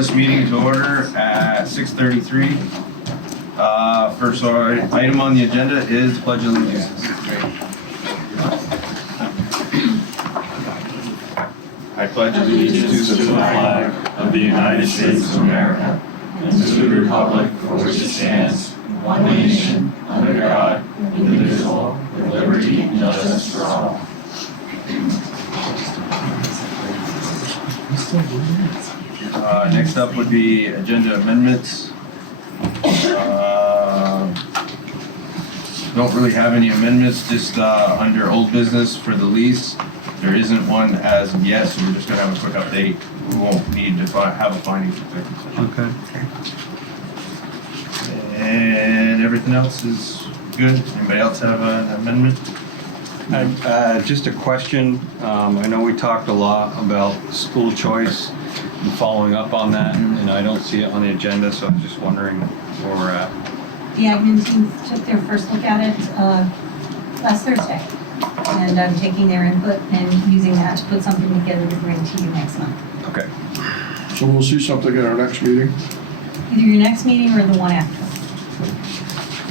this meeting to order at 6:33. First item on the agenda is Pledge of Allegiance. I pledge allegiance to the flag of the United States of America and to the republic for which it stands, one nation, under God, indivisible, with liberty and justice for all. Next up would be agenda amendments. Don't really have any amendments, just under old business for the lease. There isn't one as of yet, so we're just going to have a quick update. We won't need to have a findings executive session. Okay. And everything else is good. Anybody else have an amendment? Just a question. I know we talked a lot about school choice and following up on that, and I don't see it on the agenda, so I'm just wondering where we're at. The admin team took their first look at it last Thursday, and I'm taking their input and using that to put something together to bring to you next month. Okay. So we'll see something at our next meeting? Either your next meeting or the one after,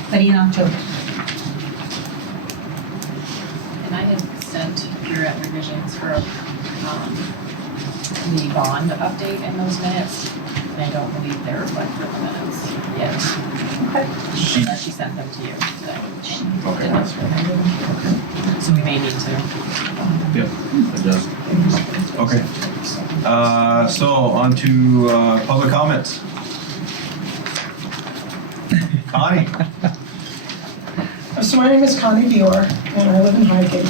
but in October. And I had sent your revisions for the bond update in those minutes, and I don't believe they're reflected for the minutes yet. She sent them to you today. Okay. So we may need to. Yep, it does. Okay. So on to public comments. Connie. So my name is Connie Dior, and I live in Highgate,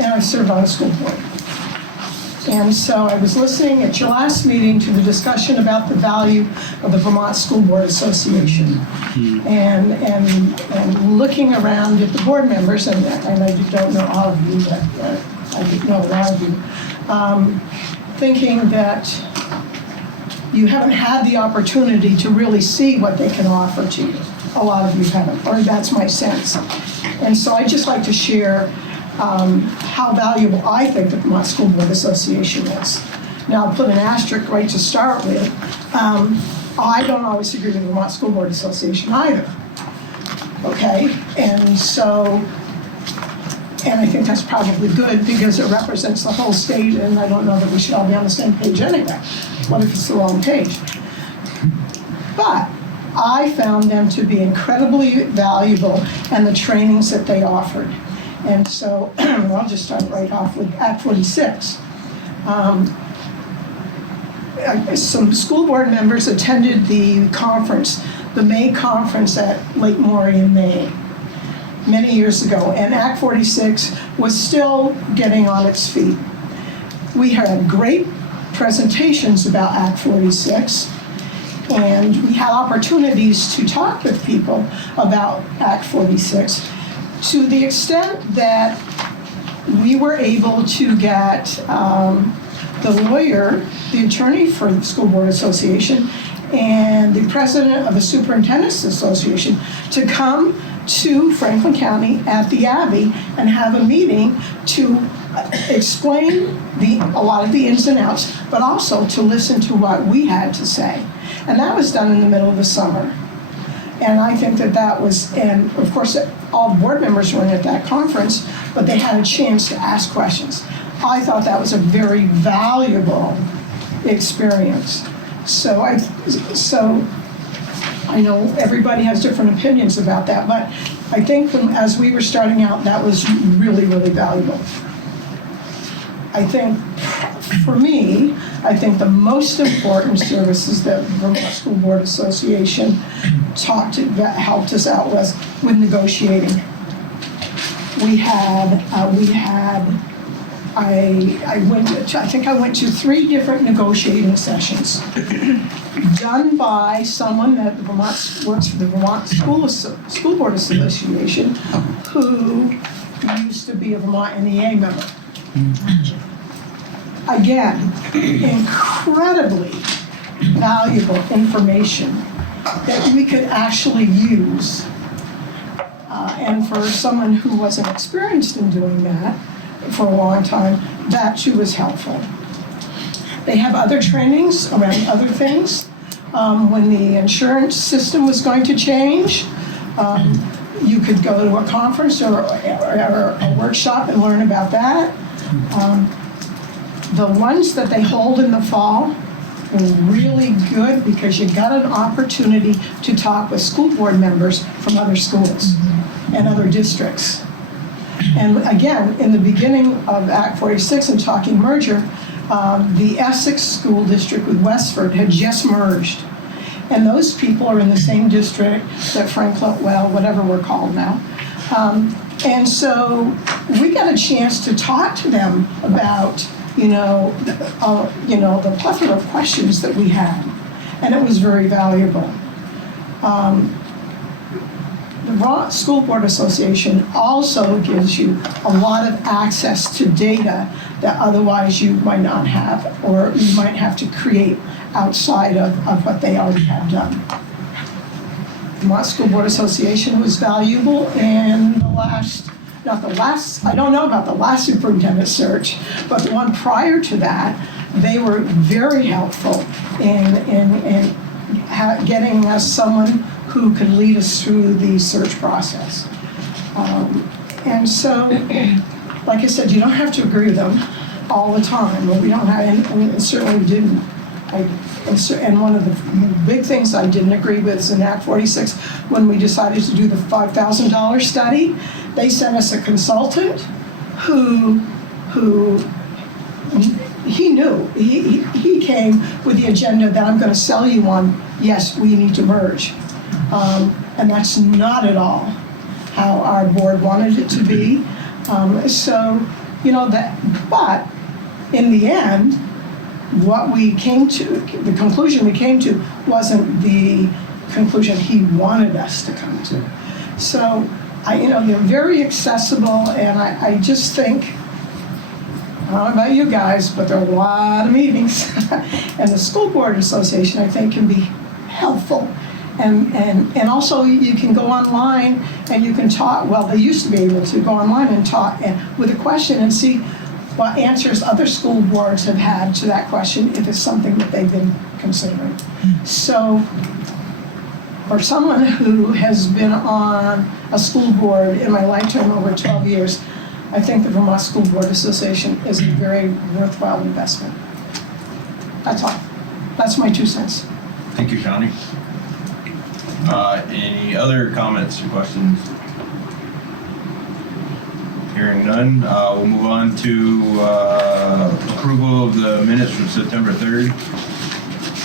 and I serve on the school board. And so I was listening at your last meeting to the discussion about the value of the Vermont School Board Association. And looking around at the board members, and I don't know all of you, but I do know a lot of you, thinking that you haven't had the opportunity to really see what they can offer to you. A lot of you haven't, or that's my sense. And so I'd just like to share how valuable I think the Vermont School Board Association is. Now, I'll put an asterisk right to start with. I don't always agree with the Vermont School Board Association either. Okay, and I think that's probably good because it represents the whole state, and I don't know that we should all be on the same page anyway. What if it's the wrong page? But I found them to be incredibly valuable and the trainings that they offered. And so I'll just start right off with Act 46. Some school board members attended the conference, the May conference at Lake Maury in May, many years ago, and Act 46 was still getting on its feet. We had great presentations about Act 46, and we had opportunities to talk with people about Act 46 to the extent that we were able to get the lawyer, the attorney for the School Board Association, and the president of the Superintendent's Association to come to Franklin County at the Abbey and have a meeting to explain a lot of the ins and outs, but also to listen to what we had to say. And that was done in the middle of the summer. And I think that was, and of course, all the board members weren't at that conference, but they had a chance to ask questions. I thought that was a very valuable experience. So I know everybody has different opinions about that, but I think as we were starting out, that was really, really valuable. I think, for me, I think the most important services that Vermont School Board Association helped us out was with negotiating. I think I went to 3 different negotiating sessions done by someone that works for the Vermont School Board Association who used to be a Vermont NEA member. Again, incredibly valuable information that we could actually use. And for someone who wasn't experienced in doing that for a long time, that too was helpful. They have other trainings around other things. When the insurance system was going to change, you could go to a conference or a workshop and learn about that. The ones that they hold in the fall were really good because you got an opportunity to talk with school board members from other schools and other districts. And again, in the beginning of Act 46 and talking merger, the Essex School District with Westford had just merged. And those people are in the same district that Franklin, well, whatever we're called now. And so we got a chance to talk to them about, the plethora of questions that we had. And it was very valuable. The Vermont School Board Association also gives you a lot of access to data that otherwise you might not have, or you might have to create outside of what they already have done. The Vermont School Board Association was valuable in I don't know about the last superintendent search, but the one prior to that, they were very helpful in getting us someone who could lead us through the search process. And so, like I said, you don't have to agree with them all the time, but we don't have, and certainly didn't. And one of the big things I didn't agree with is in Act 46, when we decided to do the $5,000 study, they sent us a consultant who he knew. He came with the agenda that I'm going to sell you on, yes, we need to merge. And that's not at all how our board wanted it to be. But in the end, what we came to, the conclusion we came to wasn't the conclusion he wanted us to come to. So, they're very accessible, and I just think, I don't know about you guys, but there are a lot of meetings. And the School Board Association, I think, can be helpful. And also you can go online and you can talk, well, they used to be able to go online and talk with a question and see what answers other school boards have had to that question if it's something that they've been considering. So for someone who has been on a school board in my lifetime over 12 years, I think the Vermont School Board Association is a very worthwhile investment. That's all. That's my 2 cents. Thank you, Connie. Any other comments or questions? Hearing none, we'll move on to approval of the minutes from September 3rd.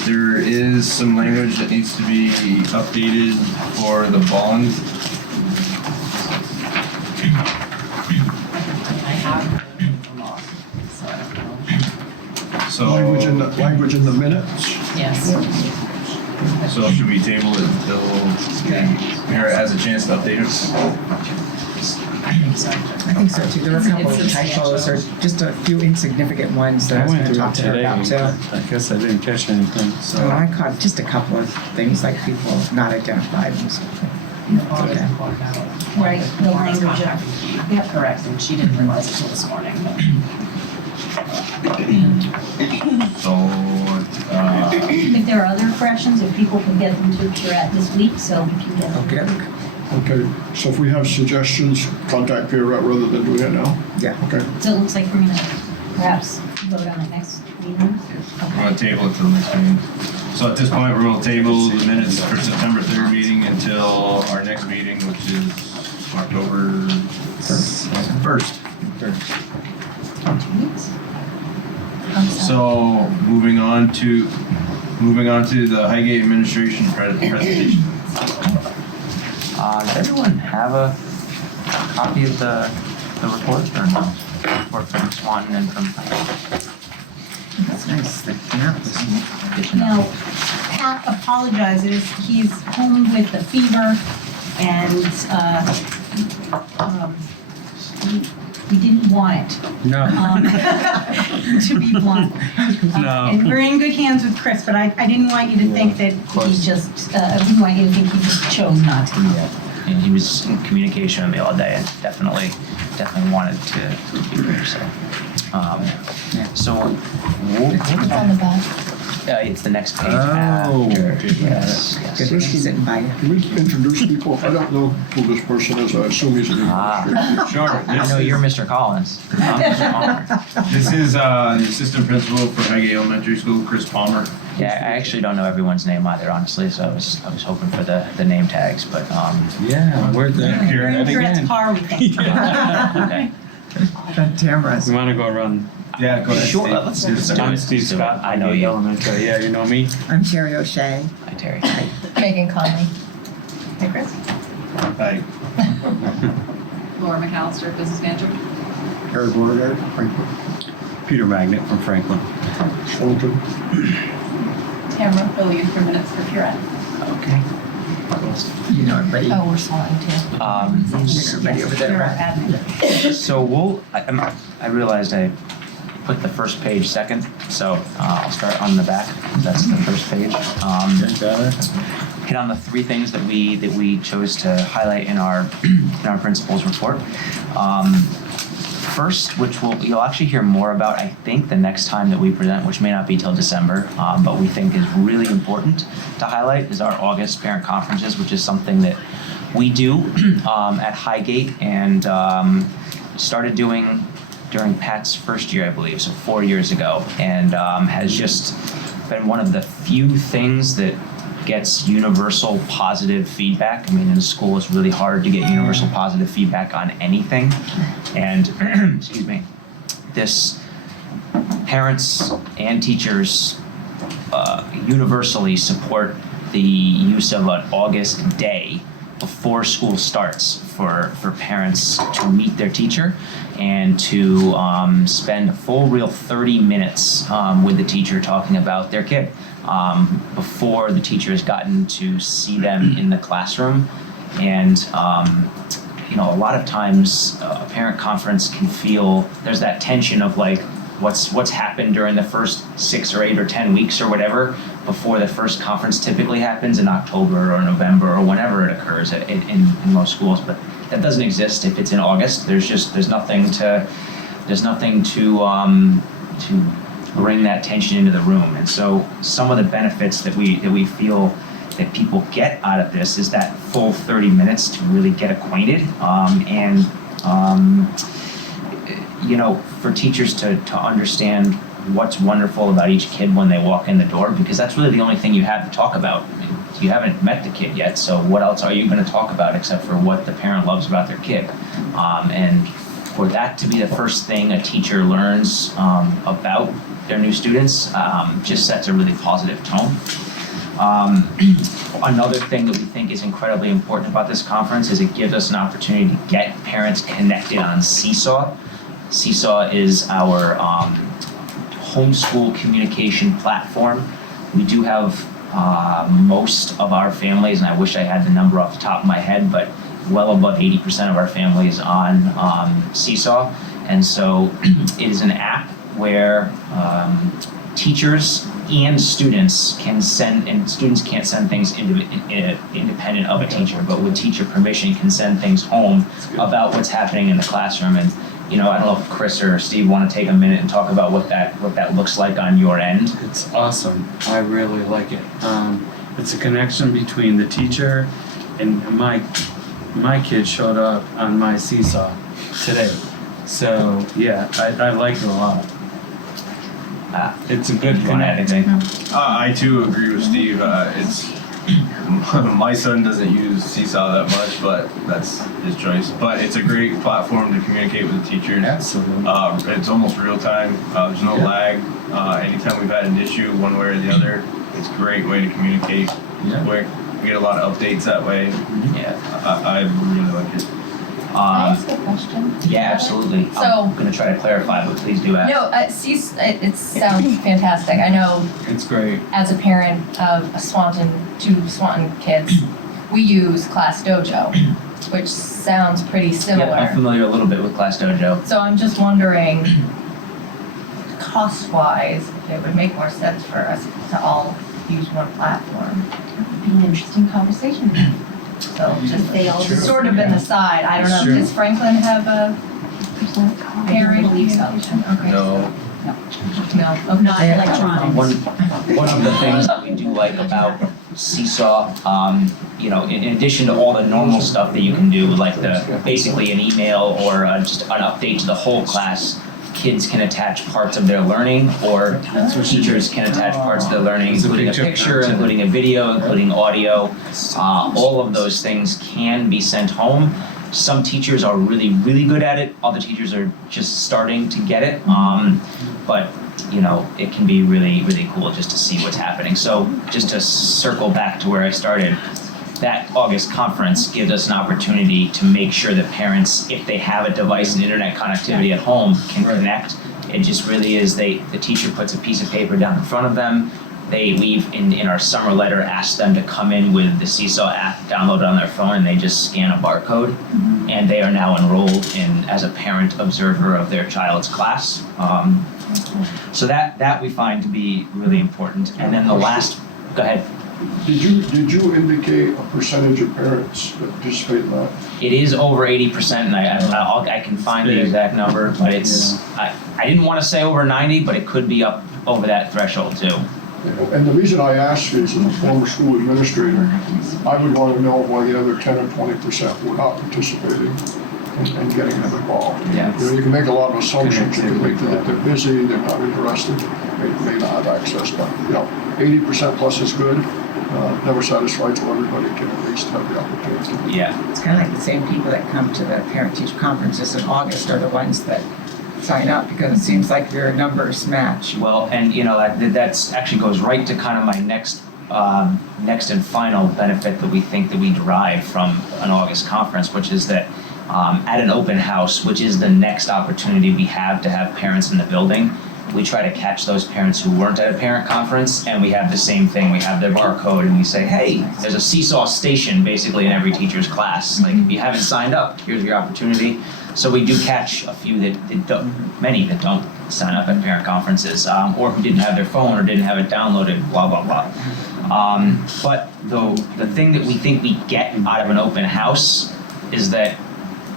There is some language that needs to be updated for the bond. I have them all, so I don't know. So, Language in the minutes. Yes. so should we table it until Mara has a chance to update us? I think so. I think so too. There were a couple It's of typos or just a few insignificant ones that I was going to talk to her about too. I guess I didn't catch anything. So I caught just a couple of things like people not identified and stuff. Okay. Right, the language of, Yep, correct, and she didn't realize it until this morning. So, if there are other corrections, if people can get them to throughout this week, so we can get them. Okay. Okay, so if we have suggestions, contact Pierre rather than doing it now? Yeah. Okay. So it looks like we're gonna perhaps vote on it next meeting. we're going to table it till the next meeting. So at this point, we're going to table the minutes for September 3rd meeting until our next meeting, which is October 1st. So moving on to the Highgate administration presentation. Does everyone have a copy of the report or no? Report from Swan and from That's nice. Yeah. Now, Pat apologizes, he's home with a fever and, we didn't want it. No. To be blunt. No. And we're in good hands with Chris, but I didn't want you to think that he just, I didn't want you to think he just chose not to. and he was in communication with me all day and definitely wanted to be here. So Yeah. So It's on the back. it's the next page Oh, after. okay. Yes, Good yes. sitting by you. Can we introduce people? I don't know who this person is. I assume he's an English. Sure. I know you're Mr. Collins. I'm Mr. Palmer. This is the assistant principal for Highgate Elementary School, Chris Palmer. Yeah, I actually don't know everyone's name either, honestly. So I was hoping for the name tags, but Yeah, where'd that appear We're in at Brent's again? car, we think. okay. Tamara's. You wanna go around? Yeah, go ahead. Sure, Steve. let's Steve, do it. I'm Steve Let's do it. Scott. I know you. Elementary. Yeah, you know me. I'm Terry O'Shea. Hi, Terry. Megan Conley. Hey, Chris. Hi. Laura McAllister, business manager. Harry Beauregard, Franklin. Peter Magnet from Franklin. Fulton. Tamara Billiard for minutes for Purette. Okay. You know everybody. Oh, we're swatting too. You know everybody over there, You're our right? admin. So I realized I put the first page second, so I'll start on the back. That's the first page. Hit on the three things that we chose to highlight in our principal's report. First, which you'll actually hear more about, I think, the next time that we present, which may not be till December, but we think is really important to highlight, is our August parent conferences, which is something that we do at Highgate and started doing during Pat's first year, I believe, so 4 years ago, and has just been one of the few things that gets universal positive feedback. I mean, in school, it's really hard to get universal positive feedback on anything. And, excuse me, this parents and teachers universally support the use of an August day before school starts for parents to meet their teacher and to spend a full real 30 minutes with the teacher talking about their kid before the teacher has gotten to see them in the classroom. And a lot of times a parent conference can feel there's that tension of like what's happened during the first 6 or 8 or 10 weeks or whatever before the first conference typically happens in October or November or whenever it occurs in most schools. But that doesn't exist if it's in August. There's nothing to bring that tension into the room. And so some of the benefits that we feel that people get out of this is that full 30 minutes to really get acquainted and for teachers to understand what's wonderful about each kid when they walk in the door, because that's really the only thing you have to talk about. I mean, you haven't met the kid yet, so what else are you going to talk about except for what the parent loves about their kid? And for that to be the first thing a teacher learns about their new students just sets a really positive tone. Another thing that we think is incredibly important about this conference is it gives us an opportunity to get parents connected on Seesaw. Seesaw is our homeschool communication platform. We do have most of our families, and I wish I had the number off the top of my head, but well above 80% of our families on Seesaw. And so it is an app where teachers and students can send, and students can't send things independent of a teacher, but with teacher permission can send things home about what's happening in the classroom. And I don't know if Chris or Steve want to take a minute and talk about what that looks like on your end. It's awesome. I really like it. It's a connection between the teacher and my kid showed up on my Seesaw today. So yeah, I like it a lot. It's a good You want to add connection. anything? I too agree with Steve. It's my son doesn't use Seesaw that much, but that's his choice. But it's a great platform to communicate with the teachers. Absolutely. It's almost real time. There's no lag. Anytime we've had an issue one way or the other, it's a great way to communicate quick. We get a lot of updates that way. Yeah. I really like it. Can I ask a question? Yeah, absolutely. So- I'm going to try to clarify, but please do ask. No, it sounds fantastic. I know It's great. as a parent of two Swanton kids, we use Class Dojo, which sounds pretty similar. Yeah, I'm familiar a little bit with Class Dojo. So I'm just wondering, cost-wise, if it would make more sense for us to all use one platform. It would be an interesting conversation. So just They all sort of an aside, I don't know, Sure. does Franklin have a parent I believe so. communication? Okay. No, No, not electronic. One of the things that we do like about Seesaw, you know, in addition to all the normal stuff that you can do, like basically an email or just an update to the whole class, kids can attach parts of their learning, or teachers can attach parts of their learning, including a picture, including a video, including audio. All of those things can be sent home. Some teachers are really, really good at it. Other teachers are just starting to get it. But you know, it can be really, really cool just to see what's happening. So just to circle back to where I started, that August conference gives us an opportunity to make sure that parents, if they have a device and internet connectivity at home, can connect. It just really is, the teacher puts a piece of paper down in front of them. We've in our summer letter asked them to come in with the Seesaw app downloaded on their phone, and they just scan a barcode, and they are now enrolled as a parent observer of their child's class. So that we find to be really important. And then the last, go ahead. Did you indicate a percentage of parents that participate in that? It is over 80%, and I can find the exact number, but it's, I didn't want to say over 90, but it could be up over that threshold too. And the reason I ask is, as a former school administrator, I would want to know why the other 10 or 20% were not participating and getting them involved. Yeah. You know, you can make a lot of assumptions. You can think that they're busy, they're not interested, they may not have access, but you know, 80% plus is good. Never satisfied till everybody can at least have the opportunity. Yeah. It's kind of like the same people that come to the parent-teacher conferences in August are the ones that sign up, because it seems like your numbers match. Well, and you know, that's actually goes right to kind of my next and final benefit that we think that we derive from an August conference, which is that at an open house, which is the next opportunity we have to have parents in the building, we try to catch those parents who weren't at a parent conference, and we have the same thing. We have their barcode, and we say, hey, there's a Seesaw station basically in every teacher's class. Like, if you haven't signed up, here's your opportunity. So we do catch a few many that don't sign up at parent conferences, or who didn't have their phone or didn't have it downloaded, blah, blah, blah. But the thing that we think we get out of an open house is that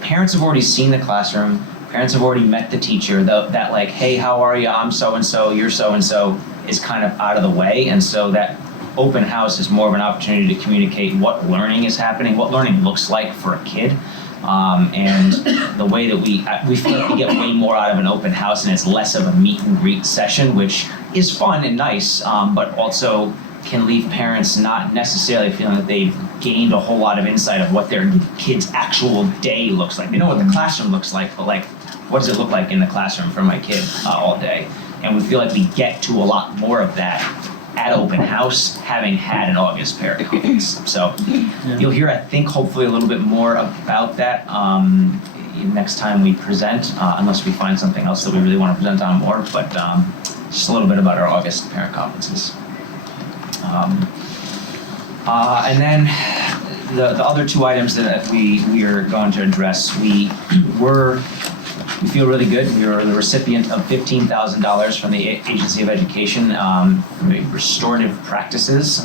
parents have already seen the classroom. Parents have already met the teacher. That like, hey, how are you? I'm so-and-so, you're so-and-so is kind of out of the way. And so that open house is more of an opportunity to communicate what learning is happening, what learning looks like for a kid. And the way that we feel like we get way more out of an open house, and it's less of a meet and greet session, which is fun and nice, but also can leave parents not necessarily feeling that they've gained a whole lot of insight of what their kid's actual day looks like. They know what the classroom looks like, but like, what does it look like in the classroom for my kid all day? And we feel like we get to a lot more of that at open house, having had an August parent conference. So you'll hear, I think, hopefully a little bit more about that next time we present, unless we find something else that we really want to present on more, but just a little bit about our August parent conferences. And then the other two items that we are going to address, we feel really good. We were the recipient of $15,000 from the Agency of Education for restorative practices.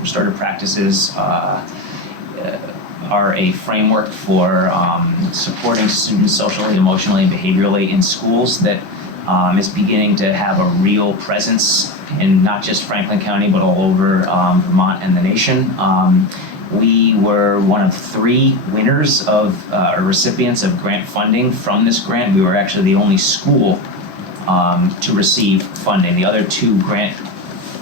Restorative practices are a framework for supporting students socially, emotionally, and behaviorally in schools that is beginning to have a real presence in not just Franklin County, but all over Vermont and the nation. We were one of 3 winners of recipients of grant funding from this grant. We were actually the only school to receive funding. The other 2 grant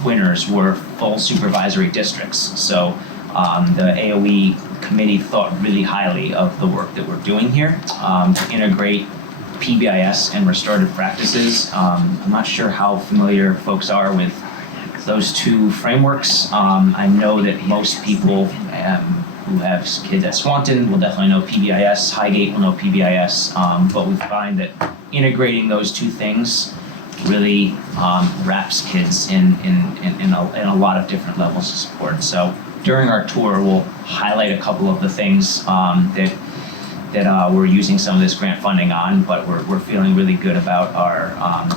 winners were full supervisory districts. So the AOE committee thought really highly of the work that we're doing here to integrate PBIS and restorative practices. I'm not sure how familiar folks are with those 2 frameworks. I know that most people who have kids at Swanton will definitely know PBIS, Highgate will know PBIS, but we find that integrating those 2 things really wraps kids in a lot of different levels of support. So during our tour, we'll highlight a couple of the things that we're using some of this grant funding on, but we're feeling really good about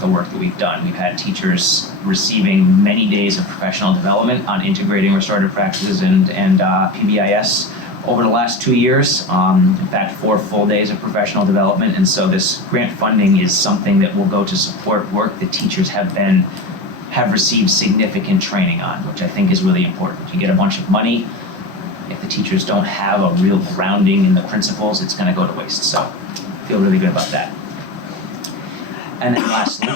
the work that we've done. We've had teachers receiving many days of professional development on integrating restorative practices and PBIS. over the last 2 years, in fact, 4 full days of professional development. And so this grant funding is something that will go to support work that teachers have received significant training on, which I think is really important. You get a bunch of money. If the teachers don't have a real grounding in the principles, it's going to go to waste. So I feel really good about that. And then lastly,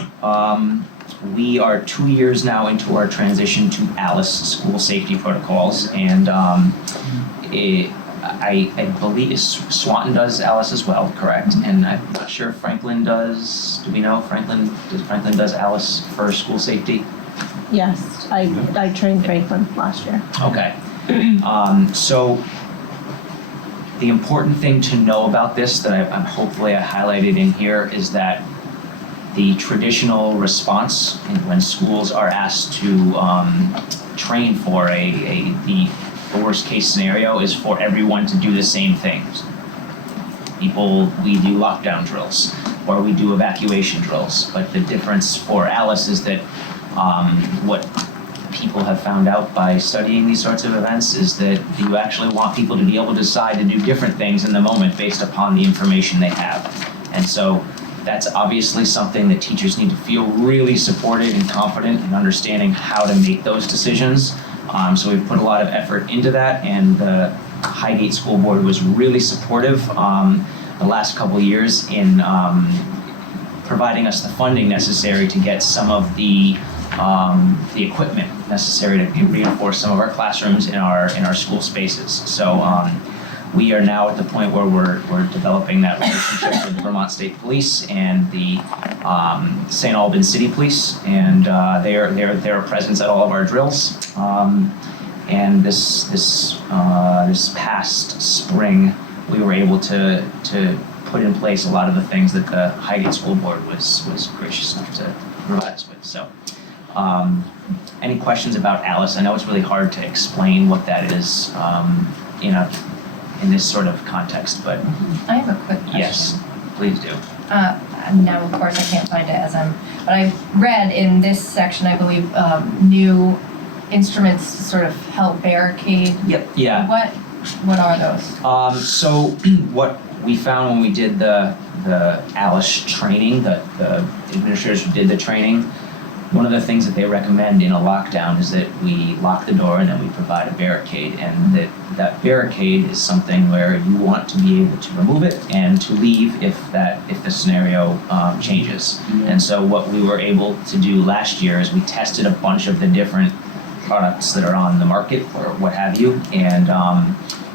we are 2 years now into our transition to ALICE, school safety protocols, and I believe Swanton does ALICE as well, correct? And I'm not sure if Franklin does. Do we know Franklin does ALICE for school safety? Yes, I trained Franklin last year. Okay. So the important thing to know about this that I'm hopefully I highlighted in here is that the traditional response when schools are asked to train for the worst case scenario is for everyone to do the same things. We do lockdown drills or we do evacuation drills, but the difference for ALICE is that what people have found out by studying these sorts of events is that you actually want people to be able to decide to do different things in the moment based upon the information they have. And so that's obviously something that teachers need to feel really supported and confident in understanding how to make those decisions. So we've put a lot of effort into that, and the Highgate School Board was really supportive the last couple of years in providing us the funding necessary to get some of the equipment necessary to reinforce some of our classrooms in our school spaces. So we are now at the point where we're developing that relationship with the Vermont State Police and the St. Albans City Police, and they're a presence at all of our drills. And this past spring, we were able to put in place a lot of the things that the Highgate School Board was gracious enough to provide us with. So, any questions about ALICE? I know it's really hard to explain what that is in this sort of context, but I have a quick question. yes, please do. Now, of course, I can't find it but I read in this section, I believe, new instruments to sort of help barricade. Yep. Yeah. What are those? So what we found when we did the ALICE training, the administrators who did the training, one of the things that they recommend in a lockdown is that we lock the door and then we provide a barricade, and that barricade is something where you want to be able to remove it and to leave if the scenario changes. And so what we were able to do last year is we tested a bunch of the different products that are on the market or what have you, and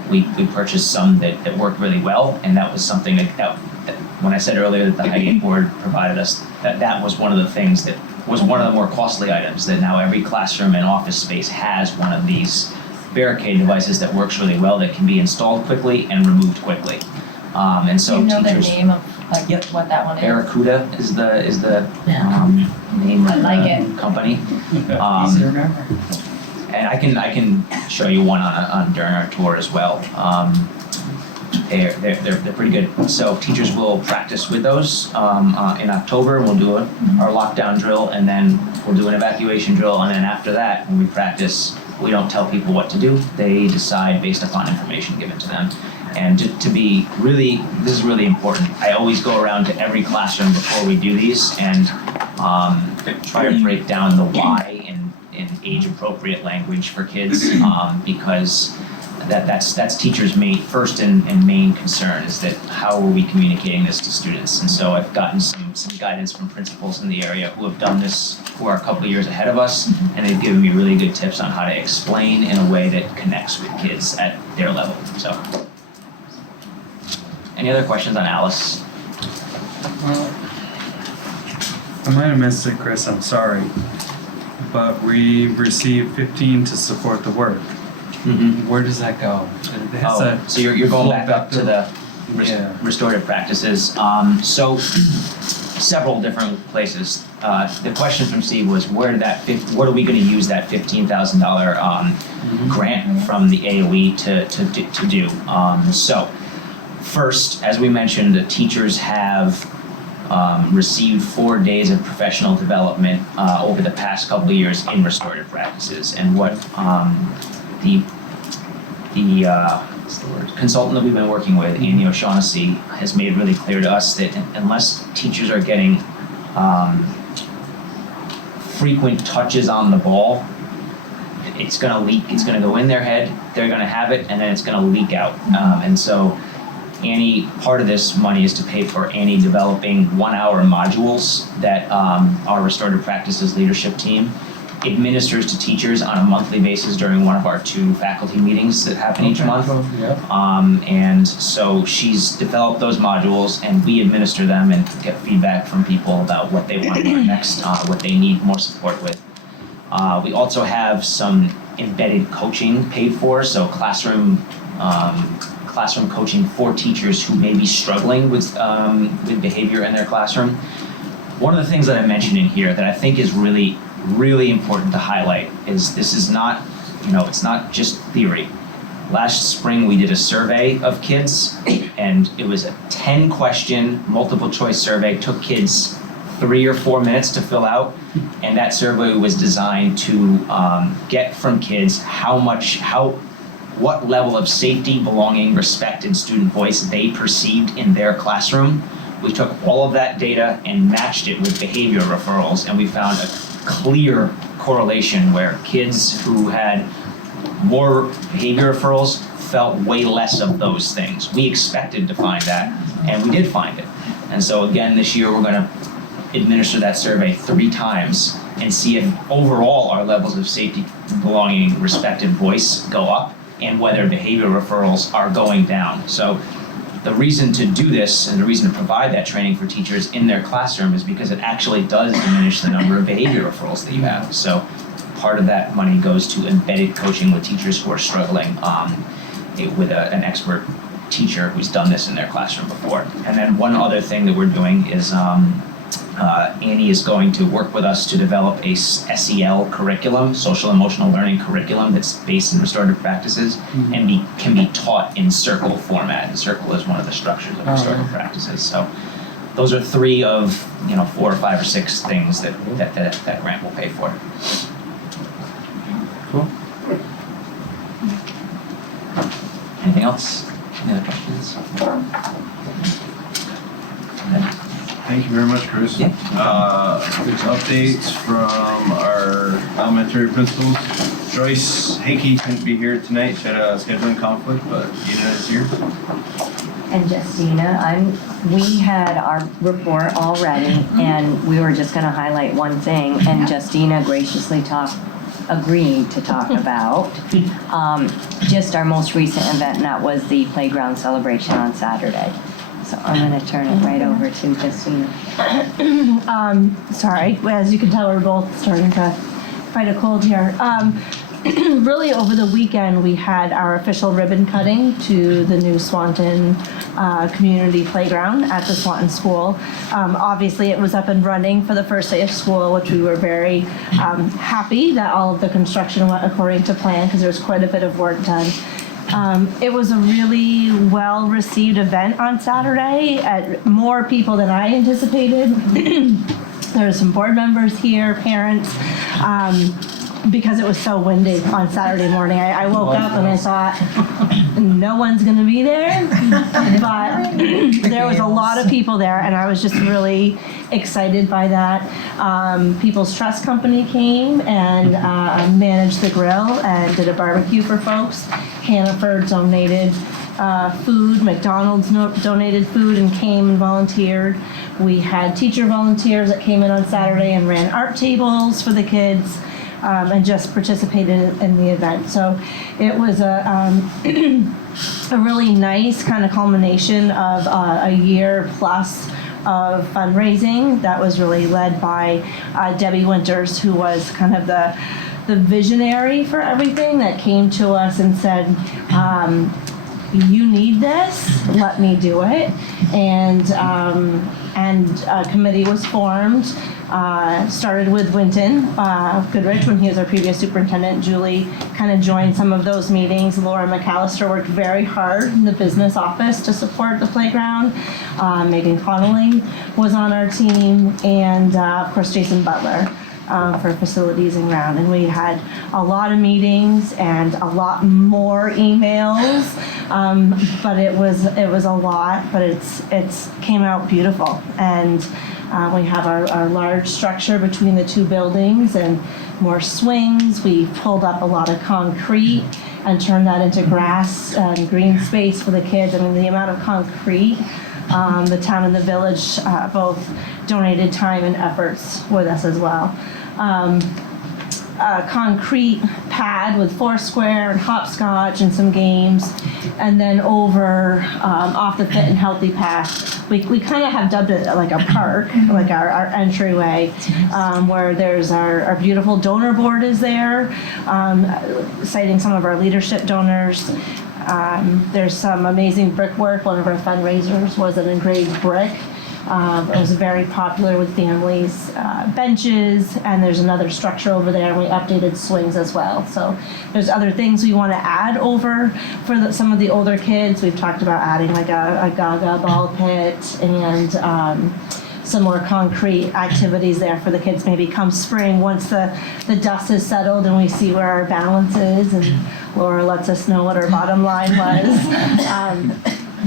we purchased some that worked really well, and that was something that when I said earlier that the Highgate Board provided us, that was one of the things that was one of the more costly items, that now every classroom and office space has one of these barricade devices that works really well, that can be installed quickly and removed quickly. And so Do you know teachers, the name of Yep. what that one is? Barracuda is the name I of like the it. company. Easy to remember. And I can show you one on during our tour as well. They're pretty good. So teachers will practice with those. In October, we'll do our lockdown drill, and then we'll do an evacuation drill. And then after that, when we practice, we don't tell people what to do. They decide based upon information given to them. And to be really, this is really important. I always go around to every classroom before we do these and try to break down the why in age-appropriate language for kids, because that's teachers' first and main concern is that how are we communicating this to students? And so I've gotten some guidance from principals in the area who have done this, who are a couple of years ahead of us, and they've given me really good tips on how to explain in a way that connects with kids at their level. So, any other questions on ALICE? Well, I might have missed it, Chris, I'm sorry. But we received 15 to support the work. Mm-hmm. Where does that go? It has So you're going back up to the Yeah. restorative practices. So several different places. The question from Steve was, what are we going to use that $15,000 grant from the AOE to do? So first, as we mentioned, the teachers have received 4 days of professional development over the past couple of years in restorative practices. And what the consultant that we've been working with, Annie O'Shaughnessy, has made really clear to us that unless teachers are getting frequent touches on the ball, it's going to leak. It's going to go in their head. They're going to have it, and then it's going to leak out. And so, Annie, part of this money is to pay for Annie developing 1-hour modules that our Restorative Practices leadership team administers to teachers on a monthly basis during one of our 2 faculty meetings that happen each month. And so she's developed those modules, and we administer them and get feedback from people about what they want to learn next, what they need more support with. We also have some embedded coaching paid for, so classroom coaching for teachers who may be struggling with behavior in their classroom. One of the things that I mentioned in here that I think is really important to highlight is this is not, it's not just theory. Last spring we did a survey of kids, and it was a 10-question multiple choice survey. It took kids 3 or 4 minutes to fill out, and that survey was designed to get from kids what level of safety, belonging, respect, and student voice they perceived in their classroom. We took all of that data and matched it with behavior referrals, and we found a clear correlation where kids who had more behavior referrals felt way less of those things. We expected to find that, and we did find it. And so again, this year we're going to administer that survey 3 times and see if overall our levels of safety, belonging, respect, and voice go up, and whether behavior referrals are going down. So the reason to do this and the reason to provide that training for teachers in their classroom is because it actually does diminish the number of behavior referrals that you have. So part of that money goes to embedded coaching with teachers who are struggling with an expert teacher who's done this in their classroom before. And then one other thing that we're doing is Annie is going to work with us to develop a SEL curriculum, social emotional learning curriculum, that's based in restorative practices and can be taught in circle format. And circle is one of the structures of restorative practices. So those are 3 of 4 or 5 or 6 things that grant will pay for. Cool. Anything else? Any other questions? Thank you very much, Chris. Yeah. There's updates from our elementary principals. Joyce Hakey couldn't be here tonight. She had a scheduling conflict, but Dina is here. And Justina, we had our report all ready, and we were just gonna highlight one thing, and Justina graciously agreed to talk about just our most recent event, and that was the playground celebration on Saturday. So I'm gonna turn it right over to Justina. Sorry, as you can tell, we're both starting to fight a cold here. Really, over the weekend, we had our official ribbon cutting to the new Swanton community playground at the Swanton School. Obviously, it was up and running for the first day of school, which we were very happy that all of the construction went according to plan, because there was quite a bit of work done. It was a really well-received event on Saturday, more people than I anticipated. There were some board members here, parents, because it was so windy on Saturday morning. I woke up and I thought, no one's gonna be there, but there was a lot of people there, and I was just really excited by that. People's Trust Company came and managed the grill and did a barbecue for folks. Hannaford donated food, McDonald's donated food and came and volunteered. We had teacher volunteers that came in on Saturday and ran art tables for the kids. And just participated in the event. So it was a really nice kind of culmination of a year plus of fundraising that was really led by Debbie Winters, who was kind of the visionary for everything, that came to us and said, you need this, let me do it. And a committee was formed. Started with Winton Goodrich when he was our previous superintendent. Julie kind of joined some of those meetings. Laura McAllister worked very hard in the business office to support the playground. Megan Connolly was on our team, and of course Jason Butler. for facilities and ground. And we had a lot of meetings and a lot more emails, but it was a lot, but it's came out beautiful. And we have our large structure between the two buildings and more swings. We pulled up a lot of concrete and turned that into grass and green space for the kids. I mean, the amount of concrete, the town and the village both donated time and efforts with us as well. A concrete pad with Foursquare and hopscotch and some games, and then over off the Fit and Healthy path. We kind of have dubbed it like a park, like our entryway, where there's our beautiful donor board is there, citing some of our leadership donors. There's some amazing brickwork. One of our fundraisers was an engraved brick. It was very popular with families. Benches, and there's another structure over there, and we updated swings as well. So there's other things we want to add over for some of the older kids. We've talked about adding like a Gaga ball pit and some more concrete activities there for the kids maybe come spring once the dust has settled and we see where our balance is and Laura lets us know what our bottom line was.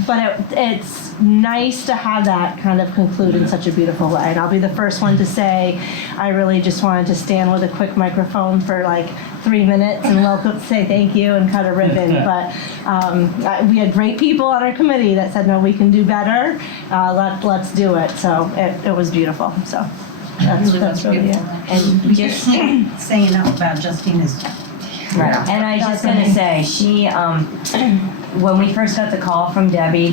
But it's nice to have that kind of conclude in such a beautiful way. And I'll be the first one to say, I really just wanted to stand with a quick microphone for like 3 minutes and welcome, say thank you and cut a ribbon. But we had great people on our committee that said, no, we can do better. Let's do it. So it was beautiful. So that's really it. And We just, just can't say enough about Justina's. right. And I was just gonna say, she, when we first got the call from Debbie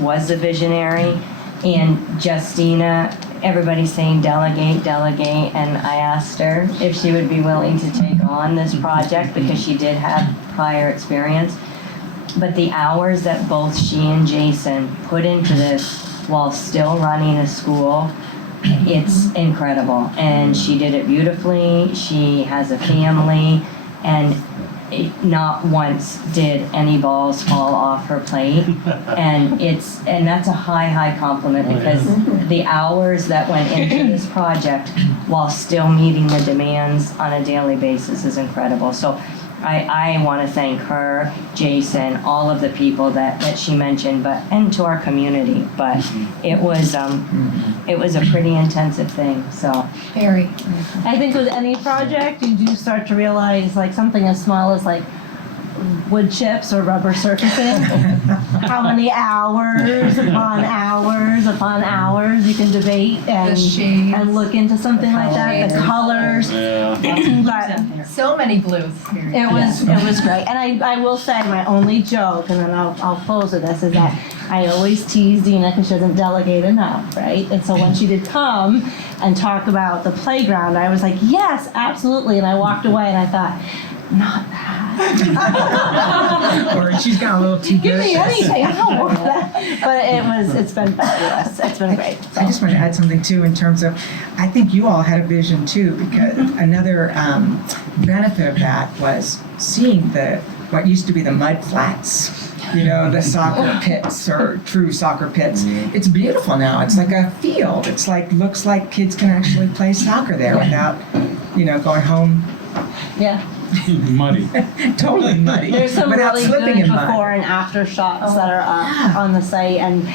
was the visionary, and Justina, everybody's saying delegate, and I asked her if she would be willing to take on this project because she did have prior experience. But the hours that both she and Jason put into this while still running a school, it's incredible. And she did it beautifully. She has a family, and not once did any balls fall off her plate. And that's a high compliment because the hours that went into this project while still meeting the demands on a daily basis is incredible. So I want to thank her, Jason, all of the people that she mentioned, and to our community. But it was a pretty intensive thing. So Very. I think with any project, you do start to realize like something as small as like wood chips or rubber surfacing, how many hours upon hours you can debate The shades. and look into something like that, the colors. But So many blues. it was great. And I will say my only joke, and then I'll close with this, is that I always tease Dina because she doesn't delegate enough, right? And so when she did come and talk about the playground, I was like, yes, absolutely. And I walked away and I thought, not that. Or she's got a little too Give me good. anything, I don't want that. But it's been fabulous. It's been great. So. I just want to add something too in terms of, I think you all had a vision too, because another benefit of that was seeing what used to be the mud flats, the soccer pits or true soccer pits. It's beautiful now. It's like a field. It's like, looks like kids can actually play soccer there without, going home. Yeah. Muddy. Totally muddy. There's some without really slipping good in mud. before and after shots that are up on the site, and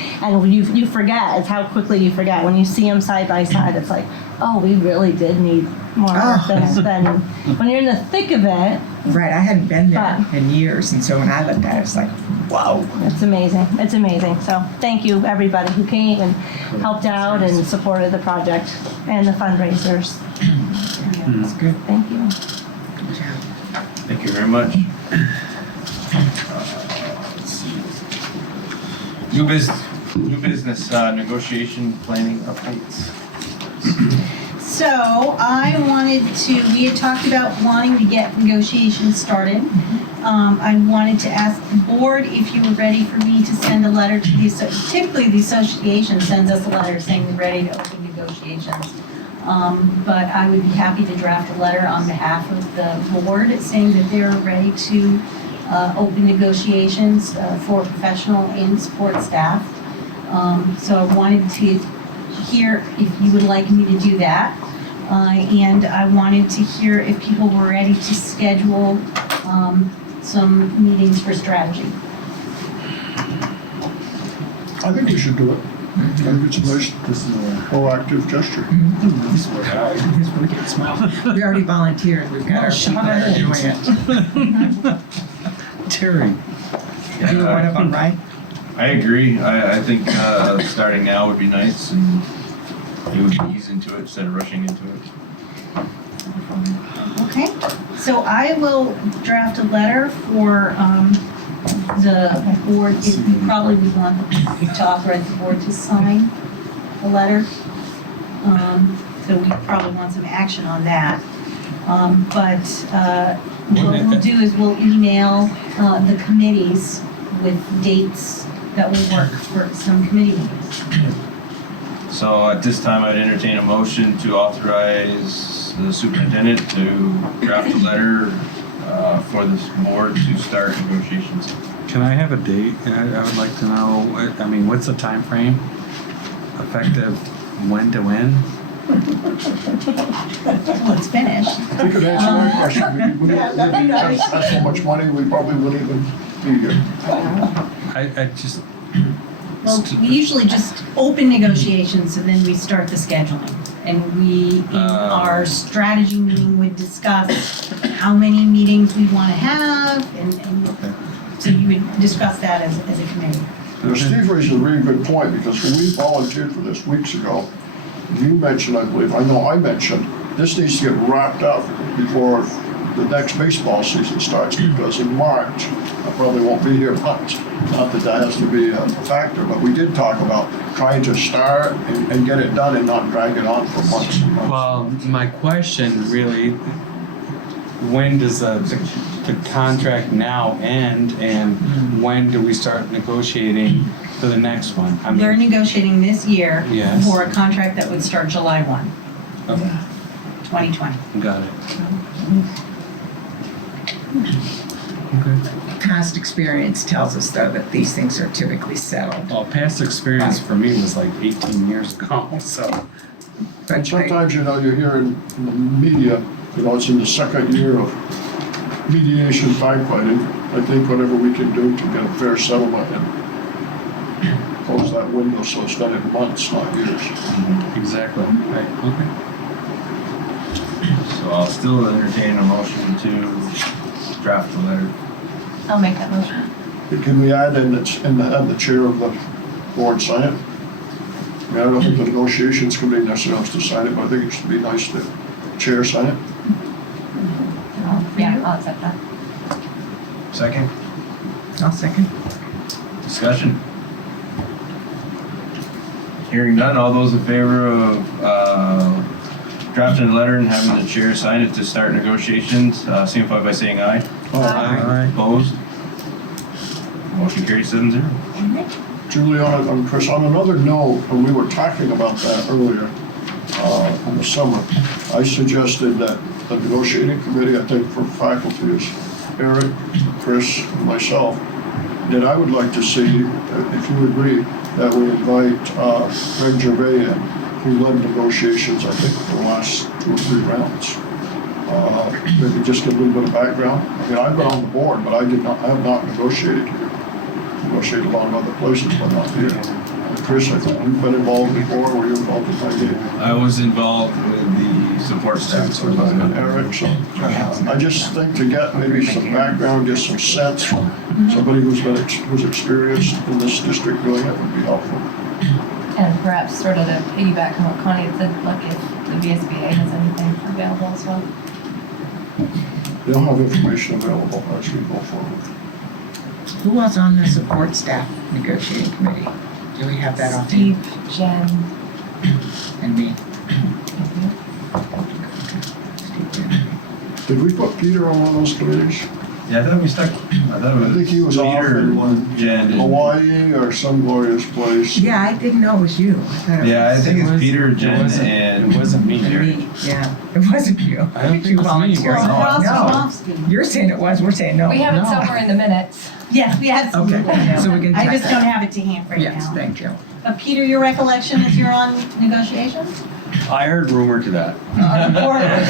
you forget. It's how quickly you forget when you see them side by side. It's like, oh, we really did need more work than when you're in the thick of it. Right, I hadn't been there in years, and so when I looked at it, it's like, whoa. It's amazing. It's amazing. So thank you everybody who came and helped out and supported the project and the fundraisers. That's good. Thank you. Thank you very much. Let's see. New business negotiation planning updates. So we had talked about wanting to get negotiations started. I wanted to ask the board if you were ready for me to send a letter to typically the association sends us a letter saying they're ready to open negotiations. But I would be happy to draft a letter on behalf of the board saying that they're ready to open negotiations for professional and support staff. So I wanted to hear if you would like me to do that. And I wanted to hear if people were ready to schedule some meetings for strategy. I think we should do it. I think it's a nice proactive gesture. We get small. We already volunteered, we've got our people that are doing it. Terry. You were one of them, right? I agree. I think starting now would be nice, and you would ease into it instead of rushing into it. Okay, so I will draft a letter for the board. You probably would want to authorize the board to sign the letter. So we probably want some action on that. But what we'll do is we'll email the committees with dates that will work for some committee meetings. So at this time, I'd entertain a motion to authorize the superintendent to draft a letter for this board to start negotiations. Can I have a date? I would like to know, I mean, what's the time frame? Effective when to when? Well, it's finished. We could answer that question. That's how much money we probably wouldn't even be here. I just, Well, we usually just open negotiations and then we start the scheduling. And we, in our strategy meeting, would discuss how many meetings we want to have, and so you would discuss that as a committee. You know, Steve raised a really good point, because when we volunteered for this weeks ago, you mentioned, I believe, I know I mentioned, this needs to get wrapped up before the next baseball season starts, because in March, I probably won't be here much. Not that that has to be a factor, but we did talk about trying to start and get it done and not drag it on for months and months. well, my question really, when does the contract now end, and when do we start negotiating for the next one? I They're mean, negotiating this year Yes. for a contract that would start July 1, okay, 2020. got it. Okay. Past experience tells us, though, that these things are typically settled. Well, past experience for me was like 18 years ago, so. And sometimes, you know, you hear in the media, you know, it's in the second year of mediation firefighting. I think whatever we can do to get a fair settlement and close that window so it's done in months, not years. Exactly, right, okay. So I'll still entertain a motion to draft the letter. I'll make that motion. Can we add have the chair of the board sign it? I mean, I don't think the negotiations committee necessarily has to sign it, but I think it should be nice to chair sign it. Yeah, I'll accept that. Second, I'll second. discussion. Hearing none, all those in favor of drafting a letter and having the chair sign it to start negotiations, signify by saying aye. Aye. Opposed? Motion carries 7-0. Juliana and Chris, on another note, when we were talking about that earlier in the summer, I suggested that the negotiating committee, I think for faculty is Eric, Chris, and myself, that I would like to see, if you agree, that we invite Greg Gervais in, who led negotiations, I think, for the last 2 or 3 rounds. Maybe just give a little bit of background. I mean, I've been on the board, but I have not negotiated here. Negotiated a lot of other places, but not here. Chris, I think you've been involved before. Were you involved in that game? I was involved with the support staff. So And Eric, so I just think to get maybe some background, get some sense from somebody who's experienced in this district doing it would be helpful. And perhaps sort of to piggyback on what Connie had said, look if the VSBA has anything available as well. They'll have information available as we go forward. Who was on the support staff negotiating committee? Do we have that on? Steve, Jen, And me. Did we put Peter on one of those committees? Yeah, I thought we stuck. I think he was off Peter, in one Jen, and- Hawaii or some glorious place. Yeah, I didn't know it was you. I thought it Yeah, I was- think It it's was- Peter, it Jen, wasn't- and It wasn't me. And me, yeah. It wasn't you. I don't think you it was me. volunteered. Was it? No. Rostovsky. You're saying it was, we're saying no. we have it No. somewhere in the minutes. Yes, we had some. Okay, so we can I check just that. don't have it to hand right Yes, now. thank you. Peter, your recollection if you're on negotiations? I heard rumor to that.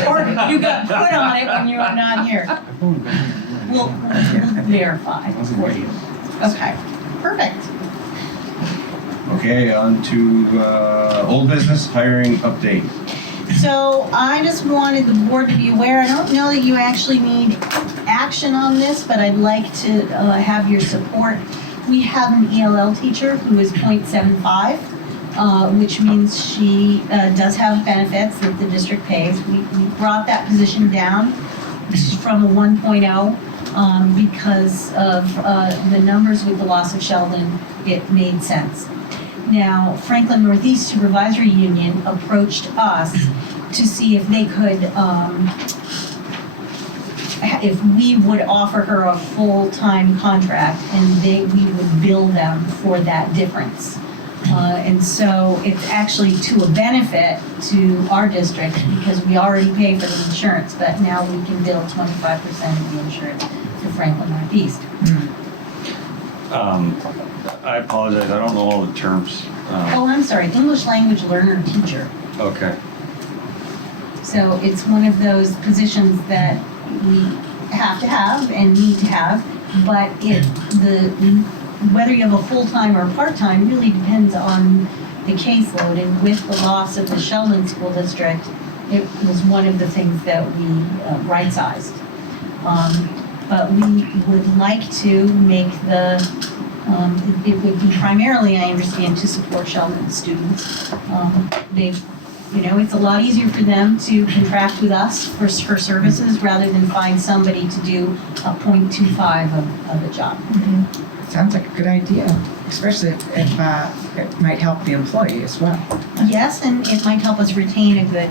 Or you got put on it when you were not here. We'll verify for you. Okay, perfect. Okay, on to old business hiring update. So I just wanted the board to be aware, I don't know that you actually need action on this, but I'd like to have your support. We have an ELL teacher who is .75, which means she does have benefits that the district pays. We brought that position down from a 1.0 because of the numbers with the loss of Sheldon. It made sense. Now, Franklin Northeast Supervisory Union approached us to see if they could, if we would offer her a full-time contract and we would bill them for that difference. And so it's actually to a benefit to our district because we already pay for the insurance, but now we can bill 25% of the insurance to Franklin Northeast. I apologize, I don't know all the terms. Oh, I'm sorry, English language learner teacher. Okay. So it's one of those positions that we have to have and need to have, but whether you have a full-time or a part-time really depends on the caseload, and with the loss of the Sheldon School District, it was one of the things that we right-sized. But we would like to make it would be primarily, I understand, to support Sheldon students. It's a lot easier for them to contract with us for services rather than find somebody to do a .25 of a job. Sounds like a good idea, especially if it might help the employee as well. Yes, and it might help us retain a good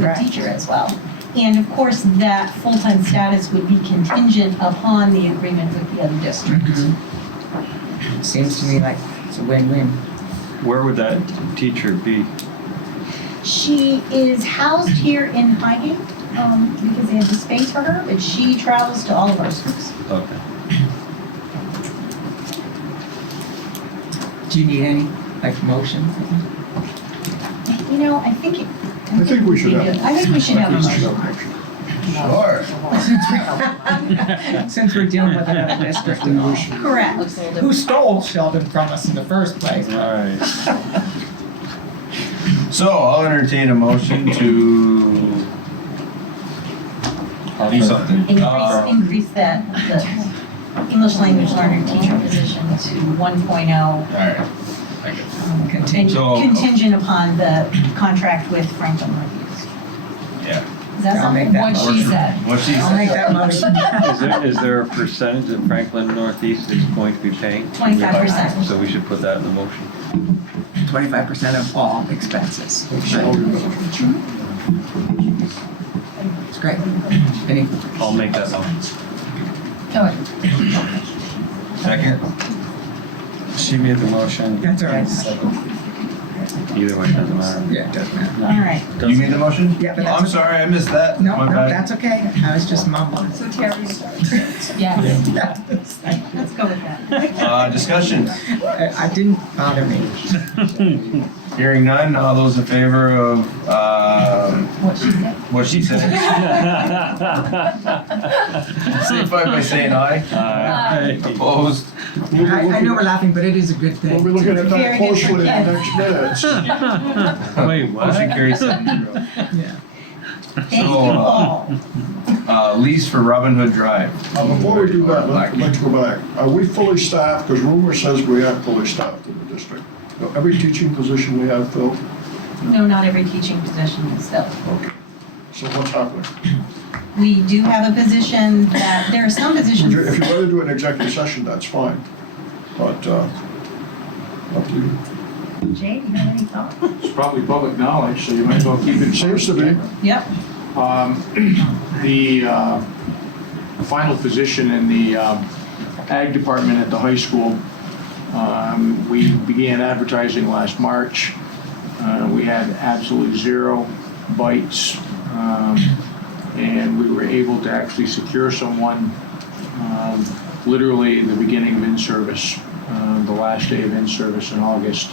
Right. teacher as well. And of course, that full-time status would be contingent upon the agreement with the other districts. Seems to me like it's a win-win. Where would that teacher be? She is housed here in Highgate because they have the space for her, but she travels to all of our schools. Okay. Do you need any, motion? I think I think we should have. I think we should have a motion. Sure. Since we're dealing with another district and all. Correct. Who stole Sheldon from us in the first place? All right. So I'll entertain a motion to do something. Increase the English language learner teacher position to 1.0. All right. I get it. And So- contingent upon the contract with Franklin Northeast. Yeah. Is that I'll make something? that What she said. What she I'll make said. that motion. Is there a percentage that Franklin Northeast is going to be paying? 25%. So we should put that in the motion. 25% of all expenses. It's great. Any, I'll make that motion. Second. She made the motion. That's all right. Either way, it doesn't matter. Yeah, it doesn't matter. All right. You made the motion? Yeah, but Oh, I'm that's, sorry, I missed that. no, My no, bad. that's okay. I was just mumbling. So Terry starts. Yes. Let's go with that. Discussion. I didn't bother me. Hearing none, all those in favor of What she said. what she said. Signify by saying aye. Aye. Opposed? I know we're laughing, but it is a good thing. We'll be looking at that Very good closely in the forget. next minutes. Wait, what? Motion carries 7-0. Yeah. Thank you all. Lease for Robin Hood Drive. Before we do that, let's go back. Are we fully staffed? Because rumor says we are fully staffed in the district. Every teaching position we have filled? No, not every teaching position is filled. Okay. So what's happening? We do have a position that, there are some positions. If you're ready to do an executive session, that's fine. But, up to you. Jay, do you have any thoughts? It's probably public knowledge, so you might as well keep it. Seems to be. Yep. The final position in the ag department at the high school, we began advertising last March. We had absolutely 0 bites, and we were able to actually secure someone literally the beginning of in-service, the last day of in-service in August.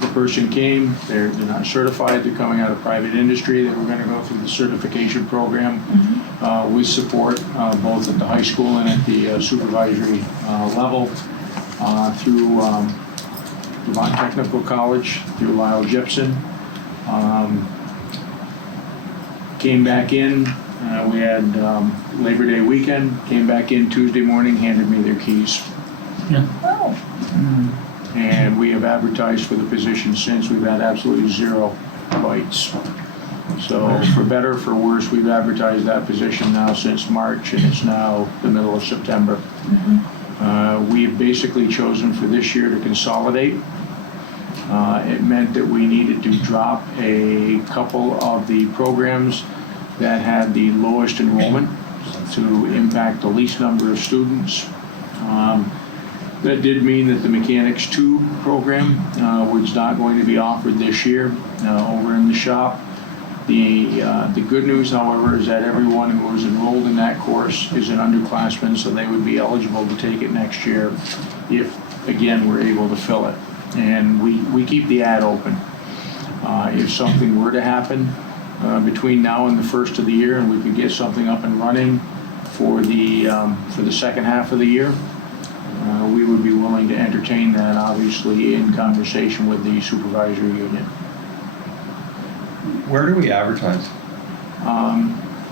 The person came, they're not certified, they're coming out of private industry, they were gonna go through the certification program with support, both at the high school and at the supervisory level, through Vermont Technical College, through Lyle Gibson. Came back in, we had Labor Day weekend, came back in Tuesday morning, handed me their keys. Oh, And we have advertised for the position since. We've had absolutely 0 bites. So for better, for worse, we've advertised that position now since March, and it's now the middle of September. We've basically chosen for this year to consolidate. It meant that we needed to drop a couple of the programs that had the lowest enrollment to impact the least number of students. That did mean that the Mechanics 2 program was not going to be offered this year over in the shop. The good news, however, is that everyone who was enrolled in that course is an underclassman, so they would be eligible to take it next year if, again, we're able to fill it. And we keep the ad open. If something were to happen between now and the first of the year, and we could get something up and running for the second half of the year, we would be willing to entertain that, obviously, in conversation with the supervisory union. Where do we advertise?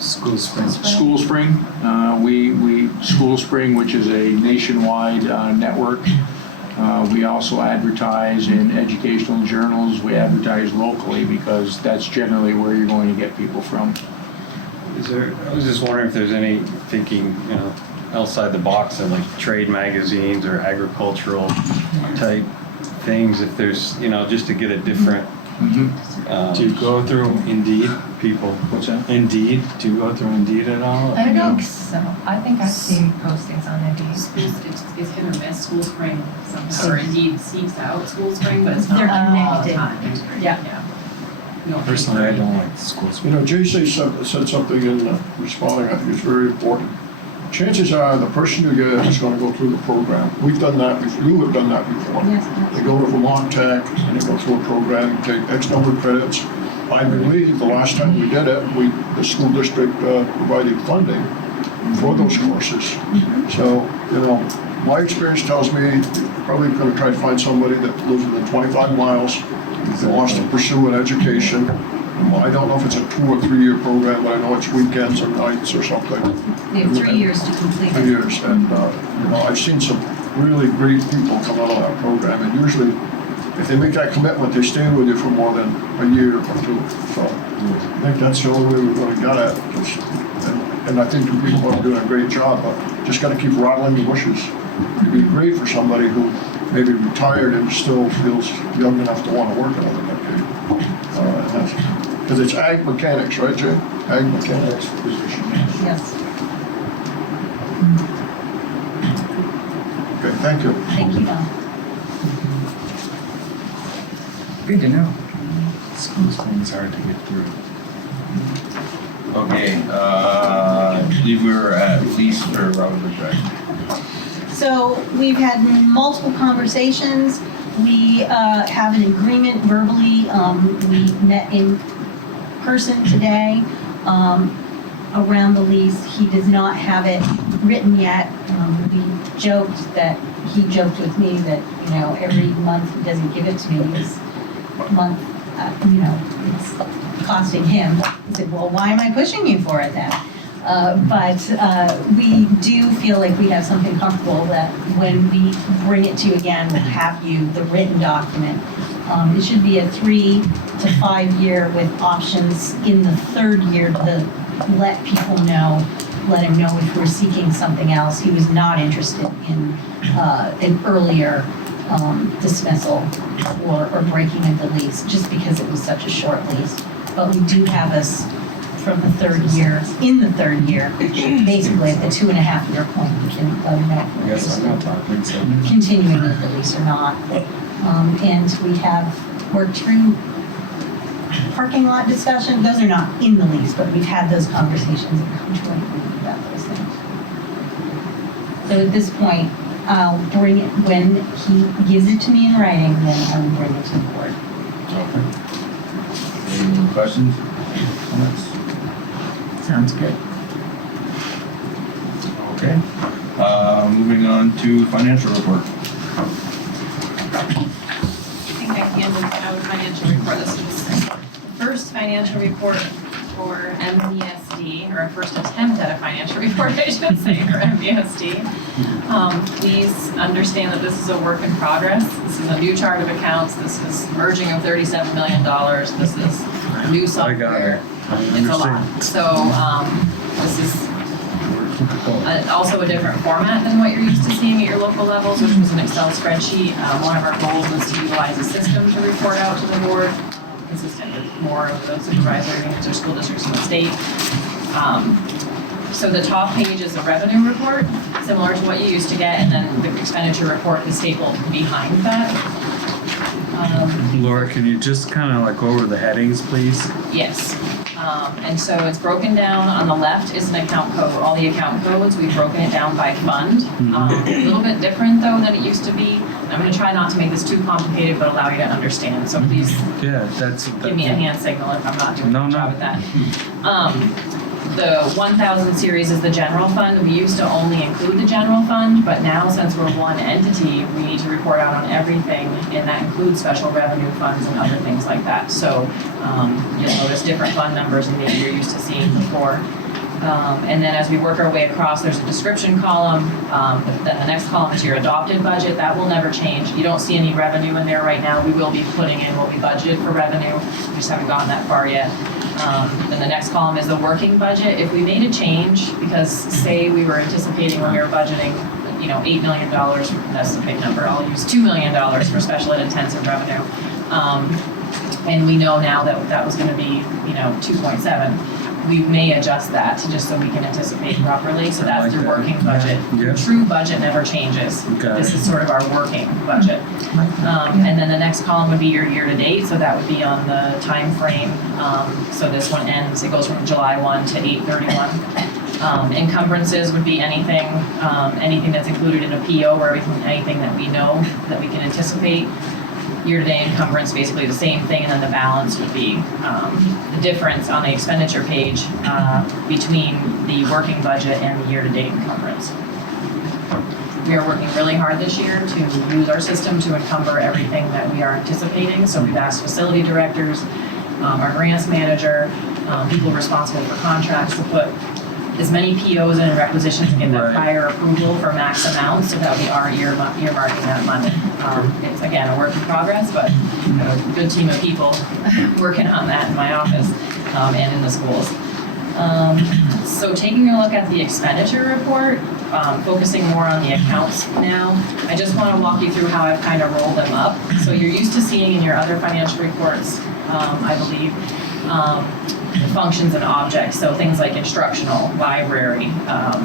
School Spring. School Spring, School Spring, which is a nationwide network. We also advertise in educational journals. We advertise locally because that's generally where you're going to get people from. I was just wondering if there's any thinking, outside the box of like trade magazines or agricultural type things, if there's, just to get a different Do you go through Indeed? people. What's that? Indeed? Do you go through Indeed at all? I think so. I think I've seen postings on Indeed. It's hit or miss. School Spring somehow, or Indeed seeks out School Spring, but it's not They're all the connected. time. Yeah. No, Personally, I don't like School Spring. JC said something in responding, I think it's very important. Chances are the person you get is going to go through the program. We've done that, you have done that before. Yes. They go to Vermont Tech and they go through a program, take X number of credits. I believe the last time we did it, the school district provided funding for those courses. So, my experience tells me you're probably going to try to find somebody that lives within 25 miles, that wants to pursue an education. I don't know if it's a 2 or 3 year program, but I know it's weekends or nights or something. They have 3 years to complete 3 it. years, and I've seen some really great people come out of that program, and usually, if they make that commitment, they stay with you for more than a year or 2. So I think that's the only way we're going to get at it. And I think the people are doing a great job, but just got to keep rattling the bushes. It'd be great for somebody who maybe retired and still feels young enough to want to work another decade. Because it's ag mechanics, right, Jay? Ag mechanics position. Yes. Okay, thank you. Thank you, Don. Good to know. School Spring's hard to get through. Okay, I believe we were at lease for Robert Drive. So we've had multiple conversations. We have an agreement verbally. We met in person today around the lease. He does not have it written yet. We joked that he joked with me that every month he doesn't give it to me is month it's costing him. He said, well, why am I pushing you for it then? But we do feel like we have something comfortable that when we bring it to you again, we'll have you the written document. It should be a 3 to 5 year with options in the 3rd year to let people know, let him know if we're seeking something else. He was not interested in an earlier dismissal or breaking of the lease just because it was such a short lease. But we do have us from the 3rd year, in the 3rd year, basically at the 2.5 year point, we can let him know if I we're guess I'm not talking, so. continuing with the lease or not. And we have worked through parking lot discussion. Those are not in the lease, but we've had those conversations and come to an agreement about those things. So at this point, I'll bring it, when he gives it to me in writing, then I will bring it to the board. Any questions? Comments? Sounds good. Okay. Moving on to financial report. I think I handed out a financial report. This is the first financial report for MVSD, or a first attempt at a financial report, I should say, for MVSD. Please understand that this is a work in progress. This is a new chart of accounts. This is merging of $37 million. This is new software. It's a lot. So this is also a different format than what you're used to seeing at your local levels, which was an Excel spreadsheet. One of our goals is to utilize a system to report out to the board, consistent with more of the supervisory units or school districts in the state. So the top page is a revenue report, similar to what you used to get, and then the expenditure report is stapled behind that. Laura, can you just kind of like go over the headings, please? Yes. And so it's broken down. On the left is an account code. All the account codes, we've broken it down by fund. A little bit different though than it used to be. I'm going to try not to make this too complicated, but allow you to understand. So please give me a hand signal if I'm not doing a good job at that. The 1000 series is the general fund. We used to only include the general fund, but now since we're one entity, we need to report out on everything, and that includes special revenue funds and other things like that. So you'll notice different fund numbers than maybe you're used to seeing before. And then as we work our way across, there's a description column. Then the next column is your adopted budget. That will never change. You don't see any revenue in there right now. We will be putting in what we budgeted for revenue. We just haven't gotten that far yet. Then the next column is the working budget. If we made a change, because say we were anticipating when we were budgeting, $8 million, that's a big number. I'll use $2 million for special ed intensive revenue. And we know now that that was going to be, 2.7. We may adjust that just so we can anticipate properly. So that's your working budget. Your true budget never changes. This is sort of our working budget. And then the next column would be your year-to-date. So that would be on the time frame. So this one ends, it goes from July 1 to 8/31. Encumbrances would be anything that's included in a PO or anything that we know that we can anticipate. Year-to-date encumbrance, basically the same thing, and then the balance would be the difference on the expenditure page between the working budget and the year-to-date encumbrance. We are working really hard this year to use our system to encumber everything that we are anticipating. So we've asked facility directors, our grants manager, people responsible for contracts to put as many POs and requisitions and get that prior approval for max amounts, so that we are earmarking that money. It's again a work in progress, but a good team of people working on that in my office and in the schools. So taking a look at the expenditure report, focusing more on the accounts now, I just want to walk you through how I've kind of rolled them up. So you're used to seeing in your other financial reports, I believe, functions and objects, so things like instructional, library,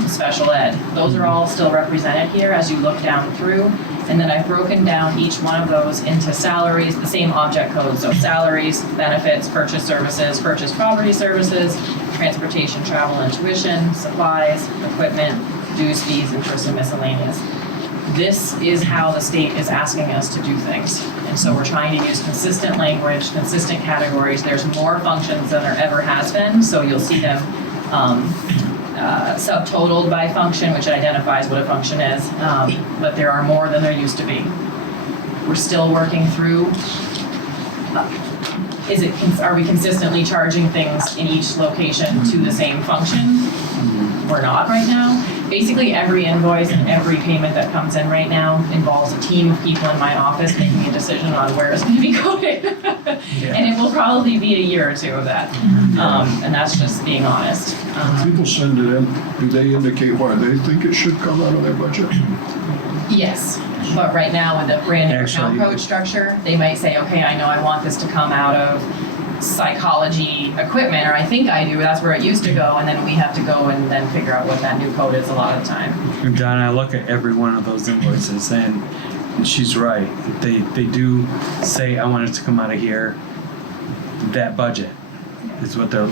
special ed, those are all still represented here as you look down through. And then I've broken down each one of those into salaries, the same object codes, so salaries, benefits, purchase services, purchase property services, transportation, travel and tuition, supplies, equipment, dues, fees, interest, and miscellaneous. This is how the state is asking us to do things. And so we're trying to use consistent language, consistent categories. There's more functions than there ever has been, so you'll see them subtotaled by function, which identifies what a function is, but there are more than there used to be. We're still working through, are we consistently charging things in each location to the same function? We're not right now. Basically every invoice and every payment that comes in right now involves a team of people in my office making a decision on where it's going to be coded. And it will probably be a year or two of that. And that's just being honest. People send it in, do they indicate why they think it should come out of their budget? Yes, but right now with the brand new account code structure, they might say, okay, I know I want this to come out of psychology equipment, or I think I do, that's where it used to go, and then we have to go and then figure out what that new code is a lot of the time. And Don, I look at every one of those invoices and she's right. They do say, I want it to come out of here, that budget. is what they're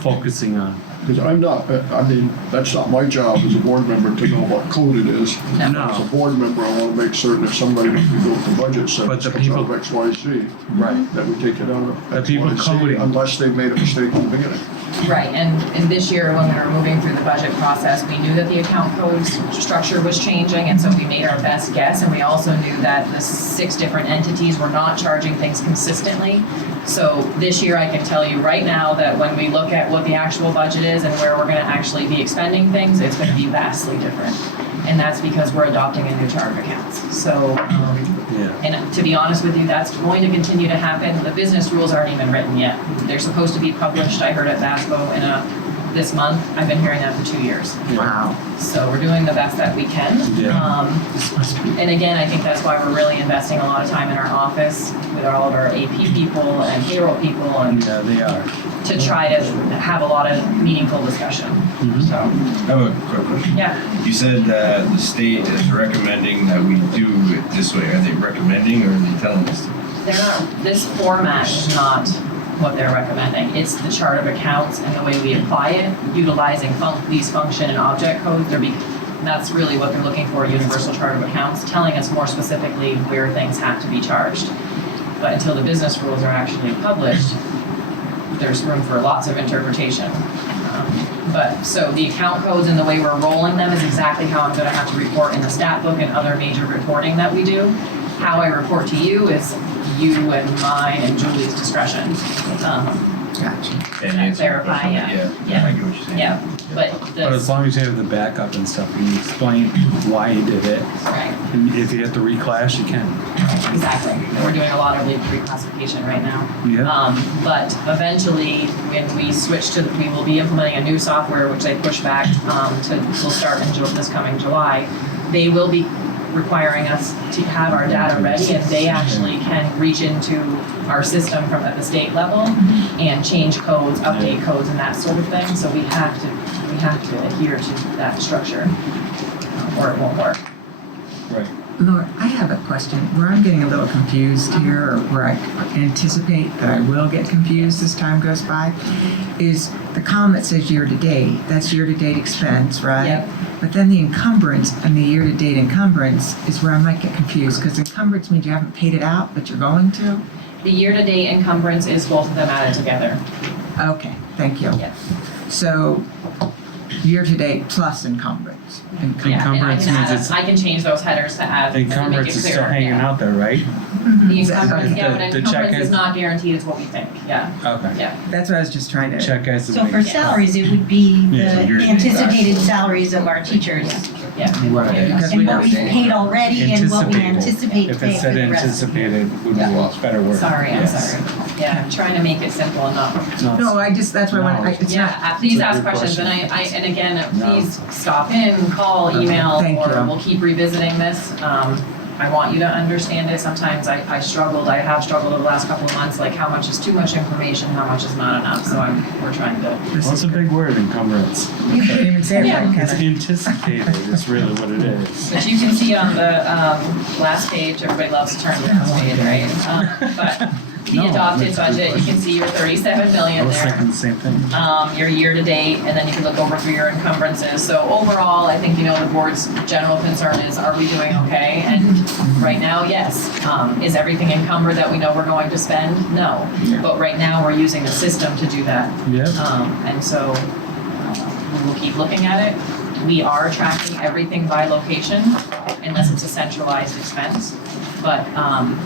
focusing on. Because I'm not, I mean, that's not my job as a board member to know what code it is. No. As a board member, I want to make certain if somebody, we go with the budget, says But it the comes out of people- X, Y, Z, Right. that we take it out of The X, people Y, Z, coding. unless they've made a mistake in the beginning. Right, and this year, when we were moving through the budget process, we knew that the account code structure was changing, and so we made our best guess, and we also knew that the 6 different entities were not charging things consistently. So this year, I can tell you right now that when we look at what the actual budget is and where we're gonna actually be expending things, it's gonna be vastly different. And that's because we're adopting a new chart of accounts. So, and to be honest with you, that's going to continue to happen. The business rules aren't even written yet. They're supposed to be published, I heard at VASBO this month. I've been hearing that for 2 years. Wow. So we're doing the best that we can. And again, I think that's why we're really investing a lot of time in our office with all of our AP people and payroll people and Yeah, they are. to try to have a lot of meaningful discussion. So, I have a quick question. yeah. You said that the state is recommending that we do it this way. Are they recommending or are they telling us to? They're not, this format is not what they're recommending. It's the chart of accounts and the way we apply it, utilizing these function and object codes. That's really what they're looking for, universal chart of accounts, telling us more specifically where things have to be charged. But until the business rules are actually published, there's room for lots of interpretation. But so the account codes and the way we're rolling them is exactly how I'm gonna have to report in the stat book and other major reporting that we do. How I report to you is you and mine and Julie's discretion. Gotcha. And answer the clarify, question, yeah. but I get what you're saying. Yeah, but But as long as you have the backup and stuff, and you explain why you did it, right, and if you have to reclass, you can. exactly. And we're doing a lot of reclassification right now. Yeah. But eventually, when we switch to, we will be implementing a new software, which they push back we'll start in this coming July. They will be requiring us to have our data ready, and they actually can reach into our system from at the state level and change codes, update codes, and that sort of thing. So we have to adhere to that structure, or it won't work. Right. Laura, I have a question where I'm getting a little confused here, or where I anticipate that I will get confused as time goes by, is the column that says year-to-date. That's year-to-date expense, right? Yep. But then the encumbrance and the year-to-date encumbrance is where I might get confused, because encumbrance means you haven't paid it out, but you're going to? The year-to-date encumbrance is both of them added together. Okay, thank you. Yep. So, year-to-date plus encumbrance. Yeah, and Encumbrance means it's, I can change those headers to add, and make it encumbrance is still clearer, hanging yeah. out there, right? The encumbrance, yeah, but The check encumbrance is is- not guaranteed is what we think, yeah, Okay. yeah. That's what I was just trying to. Check as So for salaries, it would be Yeah, the you're- anticipated salaries of our teachers Yeah. Right. Because and we what don't we've say. paid already and what we anticipate to If pay it for said the rest. anticipated, would be a better word. Sorry, I'm Yes. sorry. Yeah, I'm trying to make it simple enough. No, that's why I want, No. it's not. Yeah, please It's a ask good questions, and question. and again, No. please stop in, call, email, Thank or you. we'll keep revisiting this. I want you to understand it. Sometimes I have struggled over the last couple of months, like how much is too much information, how much is not enough, so we're trying to. What's a big word, encumbrance? You can't even say it Yeah. right, It's Kevin. anticipated, is really what it is. But you can see on the last page, everybody loves to turn to the last page, right? But the No, adopted that's a good budget, you can see your 37 I million was there. thinking the same thing. Your year-to-date, and then you can look over through your encumbrances. So overall, I think, the board's general concern is, are we doing okay? And right now, yes. Is everything encumbered that we know we're going to spend? No. But right now, we're using a system to do that. Yep. And so we will keep looking at it. We are tracking everything by location, unless it's a centralized expense. But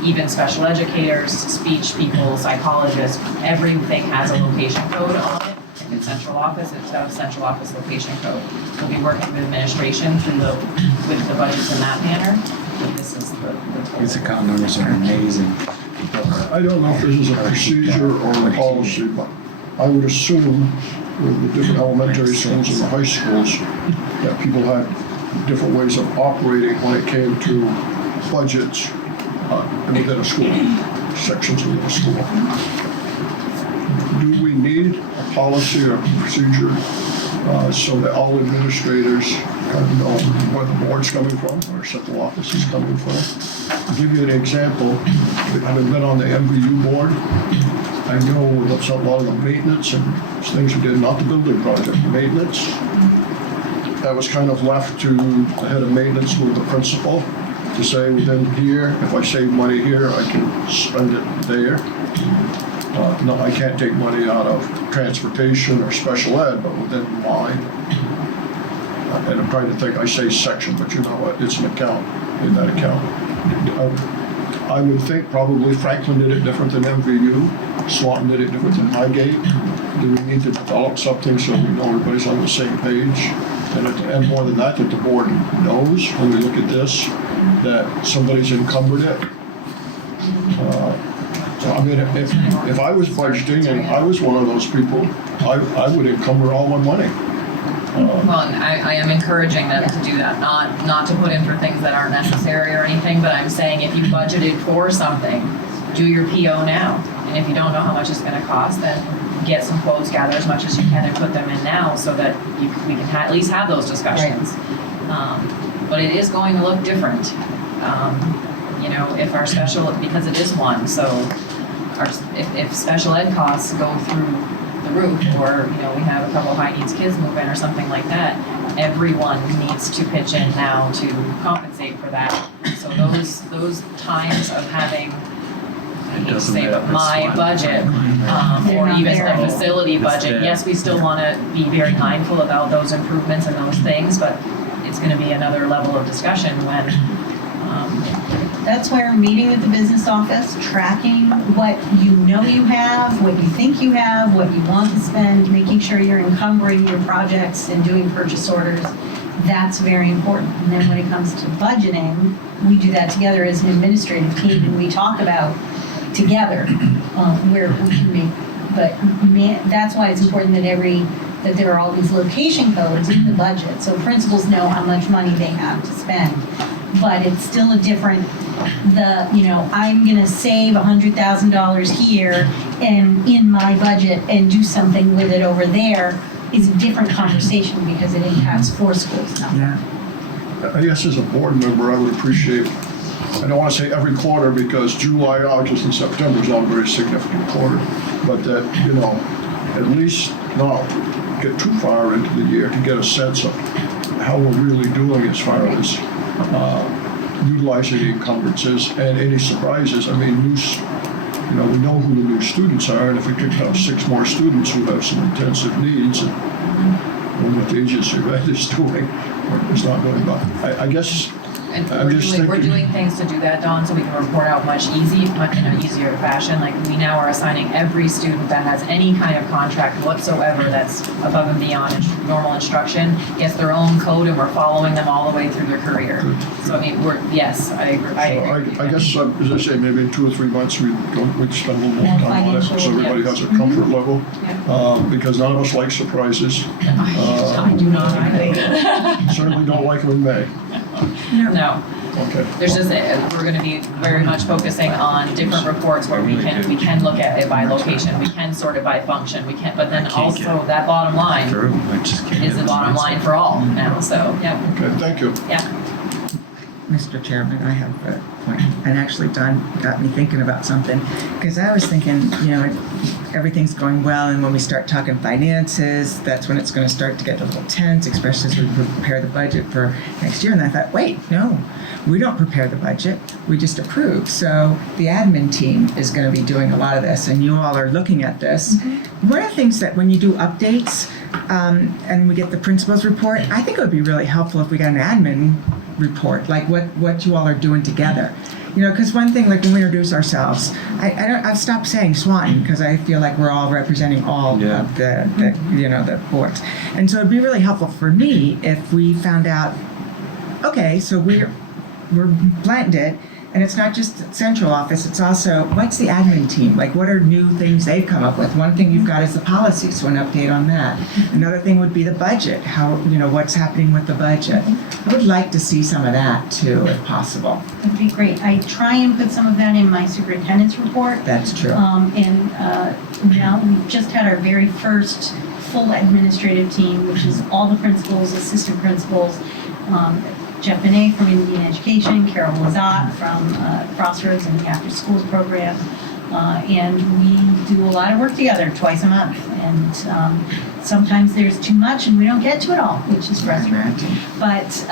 even special educators, speech people, psychologists, everything has a location code on it. If it's central office, it's got a central office location code. We'll be working with administration with the budgets in that manner. But this is the These total. account numbers are amazing. I don't know if this is a procedure or a policy, but I would assume with the different elementary schools and the high schools, that people had different ways of operating when it came to budgets within a school, sections within a school. Do we need a policy or procedure so that all administrators kind of know where the board's coming from, where central office is coming from? I'll give you an example. Having been on the MVU board, I know that a lot of the maintenance and things we did, not the building project, maintenance, that was kind of left to the head of maintenance with the principal to say within here, if I save money here, I can spend it there. No, I can't take money out of transportation or special ed, but within mine. And I'm trying to think, I say section, but you know what, it's an account, in that account. I would think probably Franklin did it different than MVU, Swanton did it different than Highgate. Do we need to develop something so we know everybody's on the same page? And more than that the board knows when we look at this, that somebody's encumbered it. So I mean, if I was budgeting and I was one of those people, I would encumber all my money. Well, and I am encouraging them to do that, not to put in for things that aren't necessary or anything, but I'm saying if you budgeted for something, do your PO now. And if you don't know how much it's gonna cost, then get some quotes, gather as much as you can and put them in now so that we can at least have those discussions. But it is going to look different. You know, if our special, because it is one, so if special ed costs go through the roof, or you know we have a couple high needs kids move in or something like that, everyone needs to pitch in now to compensate for that. So those times of having, I hate to say, but my budget, or even a facility budget, yes, we still want to be very mindful about those improvements and those things, but it's going to be another level of discussion when. That's where meeting with the business office, tracking what you know you have, what you think you have, what you want to spend, making sure you're encumbering your projects and doing purchase orders, that's very important. And then when it comes to budgeting, we do that together as an administrative team and we talk about together where we can make, but that's why it's important that there are all these location codes in the budget, so principals know how much money they have to spend. But it's still a different, I'm gonna save $100,000 here and in my budget and do something with it over there is a different conversation because it impacts 4 schools now. Yeah. I guess as a board member, I would appreciate, I don't want to say every quarter because July, August, and September is all a very significant quarter, but that, at least not get too far into the year to get a sense of how we're really doing as far as utilizing the encumbrances and any surprises. I mean, we know who the new students are, and if we picked up 6 more students who have some intensive needs, and what the agency red is doing, it's not going by. I guess And I'm just we're thinking. doing things to do that, Dawn, so we can report out much in an easier fashion. Like we now are assigning every student that has any kind of contract whatsoever that's above and beyond normal instruction gets their own code, and we're following them all the way through their career. So I mean, I agree. I guess, as I say, maybe in 2 or 3 months we'd spend a little more time on it, so everybody has a comfort level. Because none of us like surprises. I do not either. Certainly don't like them in May. No. Okay. There's just, we're gonna be very much focusing on different reports where we can look at it by location, we can sort it by function, but then also that bottom line is the bottom line for all now, so, yeah. Okay, thank you. Yeah. Mr. Chairman, I have a point. And actually, Don got me thinking about something. Because I was thinking, everything's going well, and when we start talking finances, that's when it's going to start to get a little tense, especially as we prepare the budget for next year. And I thought, wait, no, we don't prepare the budget. We just approve. So the admin team is going to be doing a lot of this, and you all are looking at this. Mm-hmm. One of the things that when you do updates and we get the principal's report, I think it would be really helpful if we got an admin report, like what you all are doing together. Because one thing, like when we introduce ourselves, I've stopped saying Swanton because I feel like we're all representing all of the boards. And so it'd be really helpful for me if we found out, okay, so we're blended, and it's not just central office, it's also, what's the admin team? Like, what are new things they've come up with? One thing you've got is the policy, so an update on that. Another thing would be the budget, how, what's happening with the budget. I would like to see some of that too, if possible. That'd be great. I try and put some of that in my superintendent's report. That's true. Now we've just had our very first full administrative team, which is all the principals, assistant principals, Jeff Benet from Indian Education, Carol Lazat from Crossroads and the After Schools program, And we do a lot of work together twice a month. And sometimes there's too much and we don't get to it all, which is frustrating. But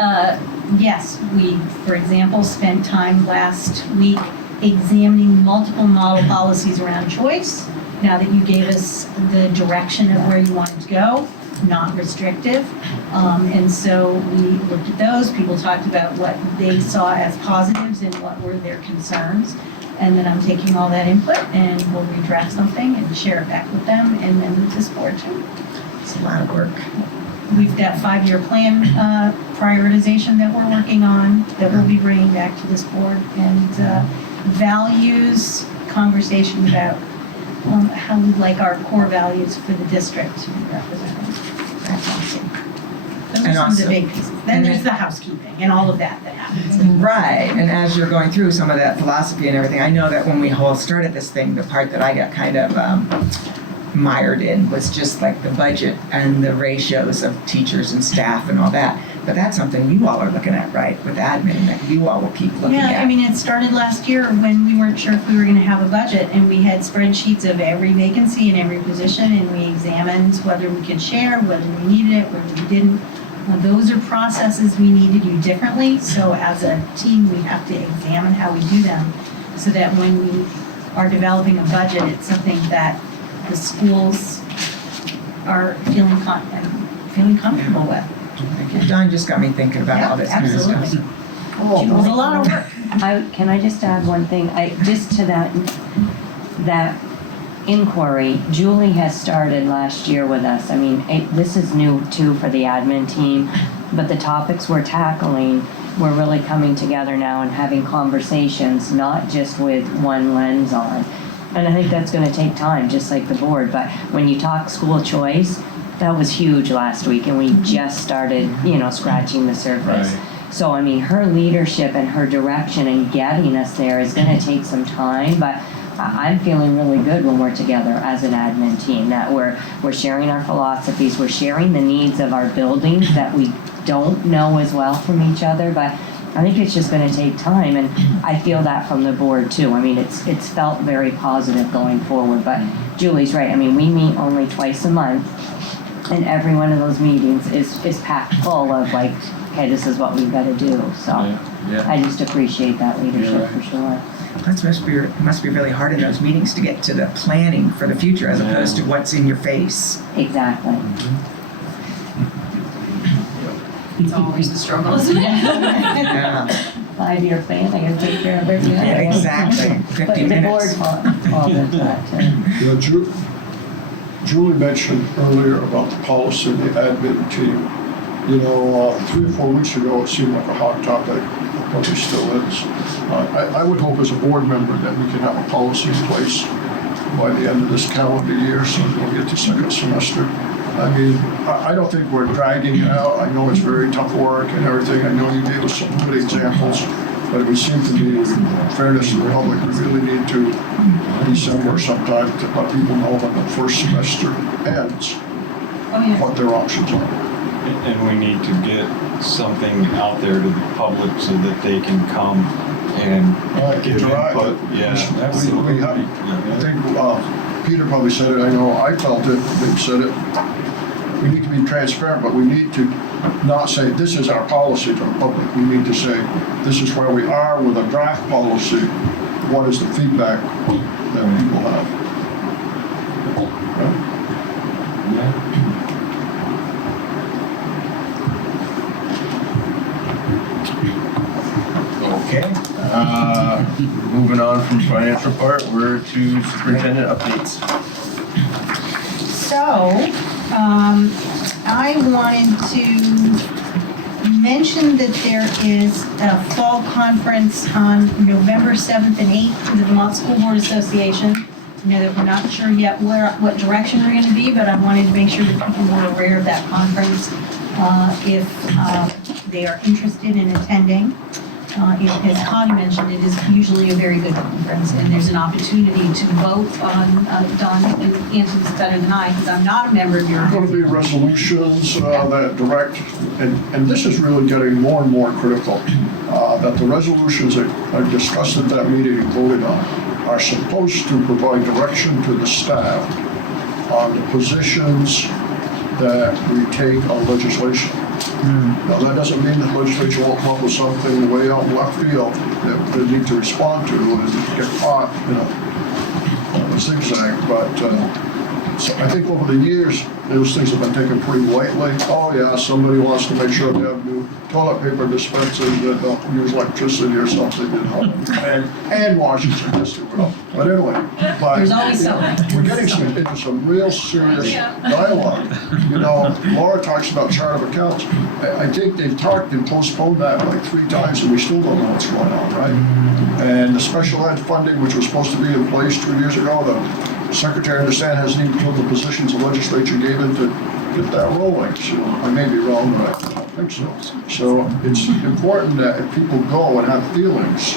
yes, we, for example, spent time last week examining multiple model policies around choice. Now that you gave us the direction of where you wanted to go, not restrictive. And so we looked at those. People talked about what they saw as positives and what were their concerns. And then I'm taking all that input and we'll redraft something and share it back with them and then move this forward too. It's a lot of work. We've got 5-year plan prioritization that we're working on that we'll be bringing back to this board, and values conversation about how we'd like our core values for the district to be represented. That's awesome. Those are some of the big pieces. Then there's the housekeeping and all of that happens. Right, and as you're going through some of that philosophy and everything, I know that when we all started this thing, the part that I got kind of mired in was just like the budget and the ratios of teachers and staff and all that. But that's something you all are looking at, right, with admin, that you all will keep looking at. Yeah, I mean, it started last year when we weren't sure if we were going to have a budget, and we had spreadsheets of every vacancy and every position, and we examined whether we could share, whether we needed it, whether we didn't. Those are processes we need to do differently, so as a team, we have to examine how we do them, so that when we are developing a budget, it's something that the schools are feeling comfortable with. Don just got me thinking about all this kind of stuff. Absolutely. It was a lot of work. Can I just add one thing? Just to that inquiry, Julie has started last year with us. I mean, this is new too for the admin team, but the topics we're tackling, we're really coming together now and having conversations, not just with one lens on. And I think that's going to take time, just like the board. But when you talk school choice, that was huge last week, and we just started, scratching the surface. Right. So, I mean, her leadership and her direction and getting us there is going to take some time, but I'm feeling really good when we're together as an admin team, that we're sharing our philosophies, we're sharing the needs of our buildings that we don't know as well from each other, but I think it's just going to take time, and I feel that from the board too. I mean, it's felt very positive going forward, but Julie's right. I mean, we meet only twice a month, and every one of those meetings is packed full of like, okay, this is what we've got to do. So I just appreciate that leadership for sure. It must be really hard in those meetings to get to the planning for the future as opposed to what's in your face. Exactly. It's always the struggle, isn't it? Yeah. 5-year plan, I gotta take care of everything. Yeah, exactly. 50 But the minutes. board falls into that too. Julie mentioned earlier about the policy and the admin team. 3 or 4 weeks ago, it seemed like a hot topic. It probably still is. I would hope as a board member that we can have a policy in place by the end of this calendar year, so we'll get to second semester. I mean, I don't think we're dragging it out. I know it's very tough work and everything. I know you gave us some good examples, but it would seem to me, in fairness to the public, we really need to December sometime to let people know when the first semester ends, what their options are. And we need to get something out there to the public so that they can come and give input. Yeah, absolutely. I think Peter probably said it, I know I felt it, they said it. We need to be transparent, but we need to not say, this is our policy to the public. We need to say, this is where we are with a draft policy. What is the feedback that people have? Okay, moving on from financial part, we're to superintendent updates. So, I wanted to mention that there is a fall conference on November 7th and 8th for the Vermont School Board Association. I know that we're not sure yet what direction we're going to be, but I wanted to make sure that people were aware of that conference if they are interested in attending. As Connie mentioned, it is usually a very good conference, and there's an opportunity to vote on, Don, you answer this better than I, because I'm not a member of your. There are going to be resolutions that direct, and this is really getting more and more critical, that the resolutions that are discussed at that meeting and voted on are supposed to provide direction to the staff on the positions that we take on legislation. Now, that doesn't mean that legislature won't come up with something way out in left field that they need to respond to and get caught, on a zigzag, but so I think over the years, those things have been taken pretty lightly. Oh yeah, somebody wants to make sure they have new toilet paper dispensers that don't use electricity or something, and hand washing just but anyway. But There's always something. we're getting into some real serious dialogue. Laura talks about chart of accounts. I think they've talked and postponed that like 3 times, and we still don't know what's going on, right? And the special ed funding, which was supposed to be in place 2 years ago, the secretary, I understand, hasn't even filled the positions the legislature gave him to get that rolling. So I may be wrong, but I don't think so. So it's important that if people go and have feelings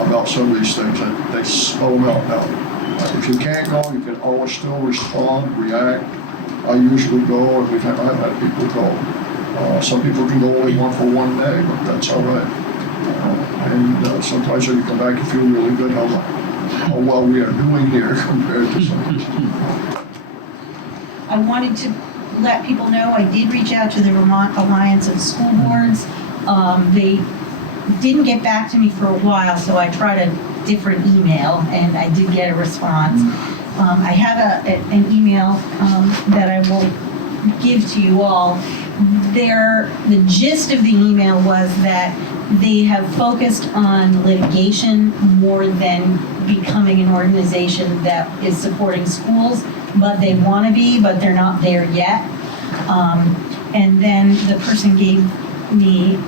about some of these things, that they spell them out now. If you can't go, you can always still respond, react. I usually go, and I've had people go. Some people can go only for one day, but that's all right. And sometimes when you come back, you feel really good how well we are doing here compared to some of these. I wanted to let people know I did reach out to the Vermont Alliance of School Boards. They didn't get back to me for a while, so I tried a different email and I did get a response. I have an email that I will give to you all. The gist of the email was that they have focused on litigation more than becoming an organization that is supporting schools, but they want to be, but they're not there yet. And then the person gave me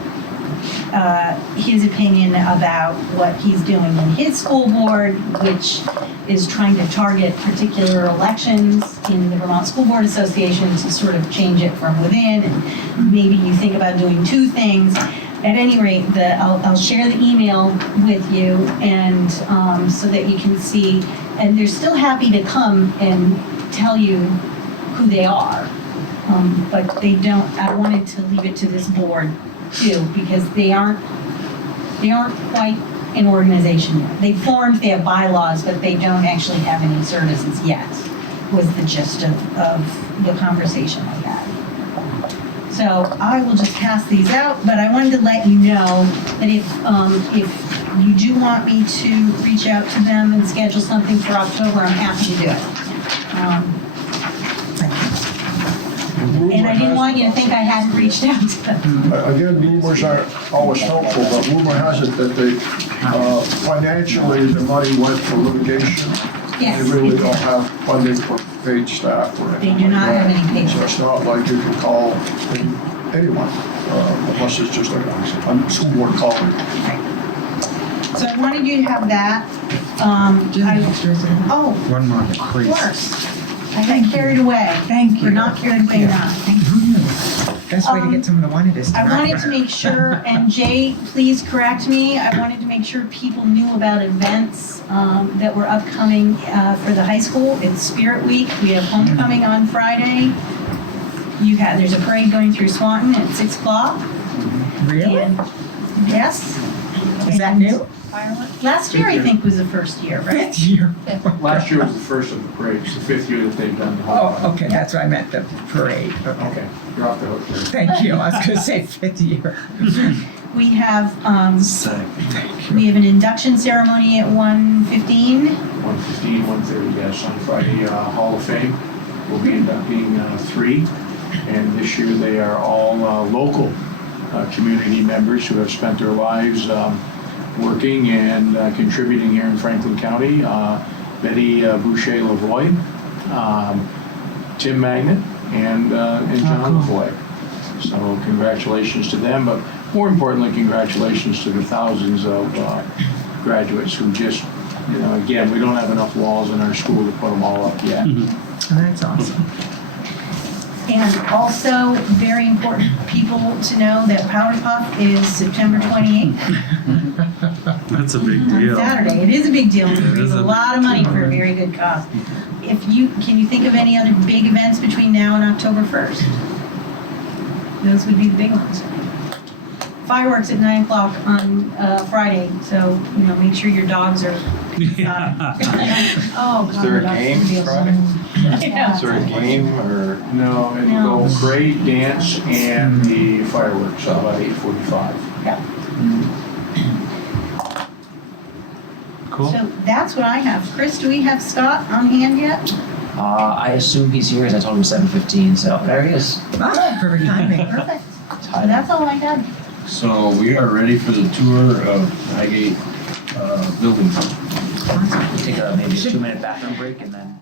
his opinion about what he's doing in his school board, which is trying to target particular elections in the Vermont School Board Association to sort of change it from within. And maybe you think about doing 2 things. At any rate, I'll share the email with you, and so that you can see. And they're still happy to come and tell you who they are, but they don't. I wanted to leave it to this board too, because they aren't quite an organization yet. They formed, they have bylaws, but they don't actually have any services yet. Was the gist of the conversation I had. So I will just pass these out, but I wanted to let you know that if you do want me to reach out to them and schedule something for October, I'm happy to do it. And I didn't want you to think I hadn't reached out to them. Again, rumors aren't always helpful, but rumor has it that they, financially, the money went for litigation. Yes. They really don't have funding for paid staff or anything. They do not like have that. any paid So it's not like you can call anyone, unless it's just a school board calling. So I wanted you to have that. Oh, One more, of please. course. I got carried away. Thank you. We're not carried away now. Best way to get someone to want it is to I not. wanted to make sure, and Jay, please correct me, I wanted to make sure people knew about events that were upcoming for the high school. It's Spirit Week. We have homecoming on Friday. There's a parade going through Swanton at 6 o'clock. Really? And, yes. Is that new? Last year, I think, was the first year, right? Fifth year. Last year was the first of the parade, it's the 5th year that they've done the whole. Oh, okay, that's what I meant, the parade. Okay, you're off the hook there. Thank you, I was gonna say 5th year. We have, Thank we have an induction ceremony at 1:15. 1:15, 1:30, yes, on Friday, Hall of Fame. We'll be inducting 3, and this year they are all local community members who have spent their lives working and contributing here in Franklin County. Betty Boucher Lavoie, Tim Magnet, and John Lavoie. So congratulations to them, but more importantly, congratulations to the thousands of graduates who just, again, we don't have enough walls in our school to put them all up yet. That's awesome. And also, very important people to know that Power Puff is September 28th That's a big on deal. Saturday. It is a big deal. We It raise is a a lot of money for a very good cause. Can you think of any other big events between now and October 1st? Those would be the big ones. Fireworks at 9 o'clock on Friday, so make sure your dogs are Oh, Is there a God, game that's gonna be Friday? Yeah. Is there a game or? No, it'll No. go parade, dance, and the fireworks, so about 8:45. Cool. So that's what I have. Chris, do we have Scott on hand yet? I assume he's here, as I told him 7:15, so there he is. Ah, perfect timing. Perfect. So that's all I had. So we are ready for the tour of Highgate buildings. Take a maybe a 2-minute bathroom break and then.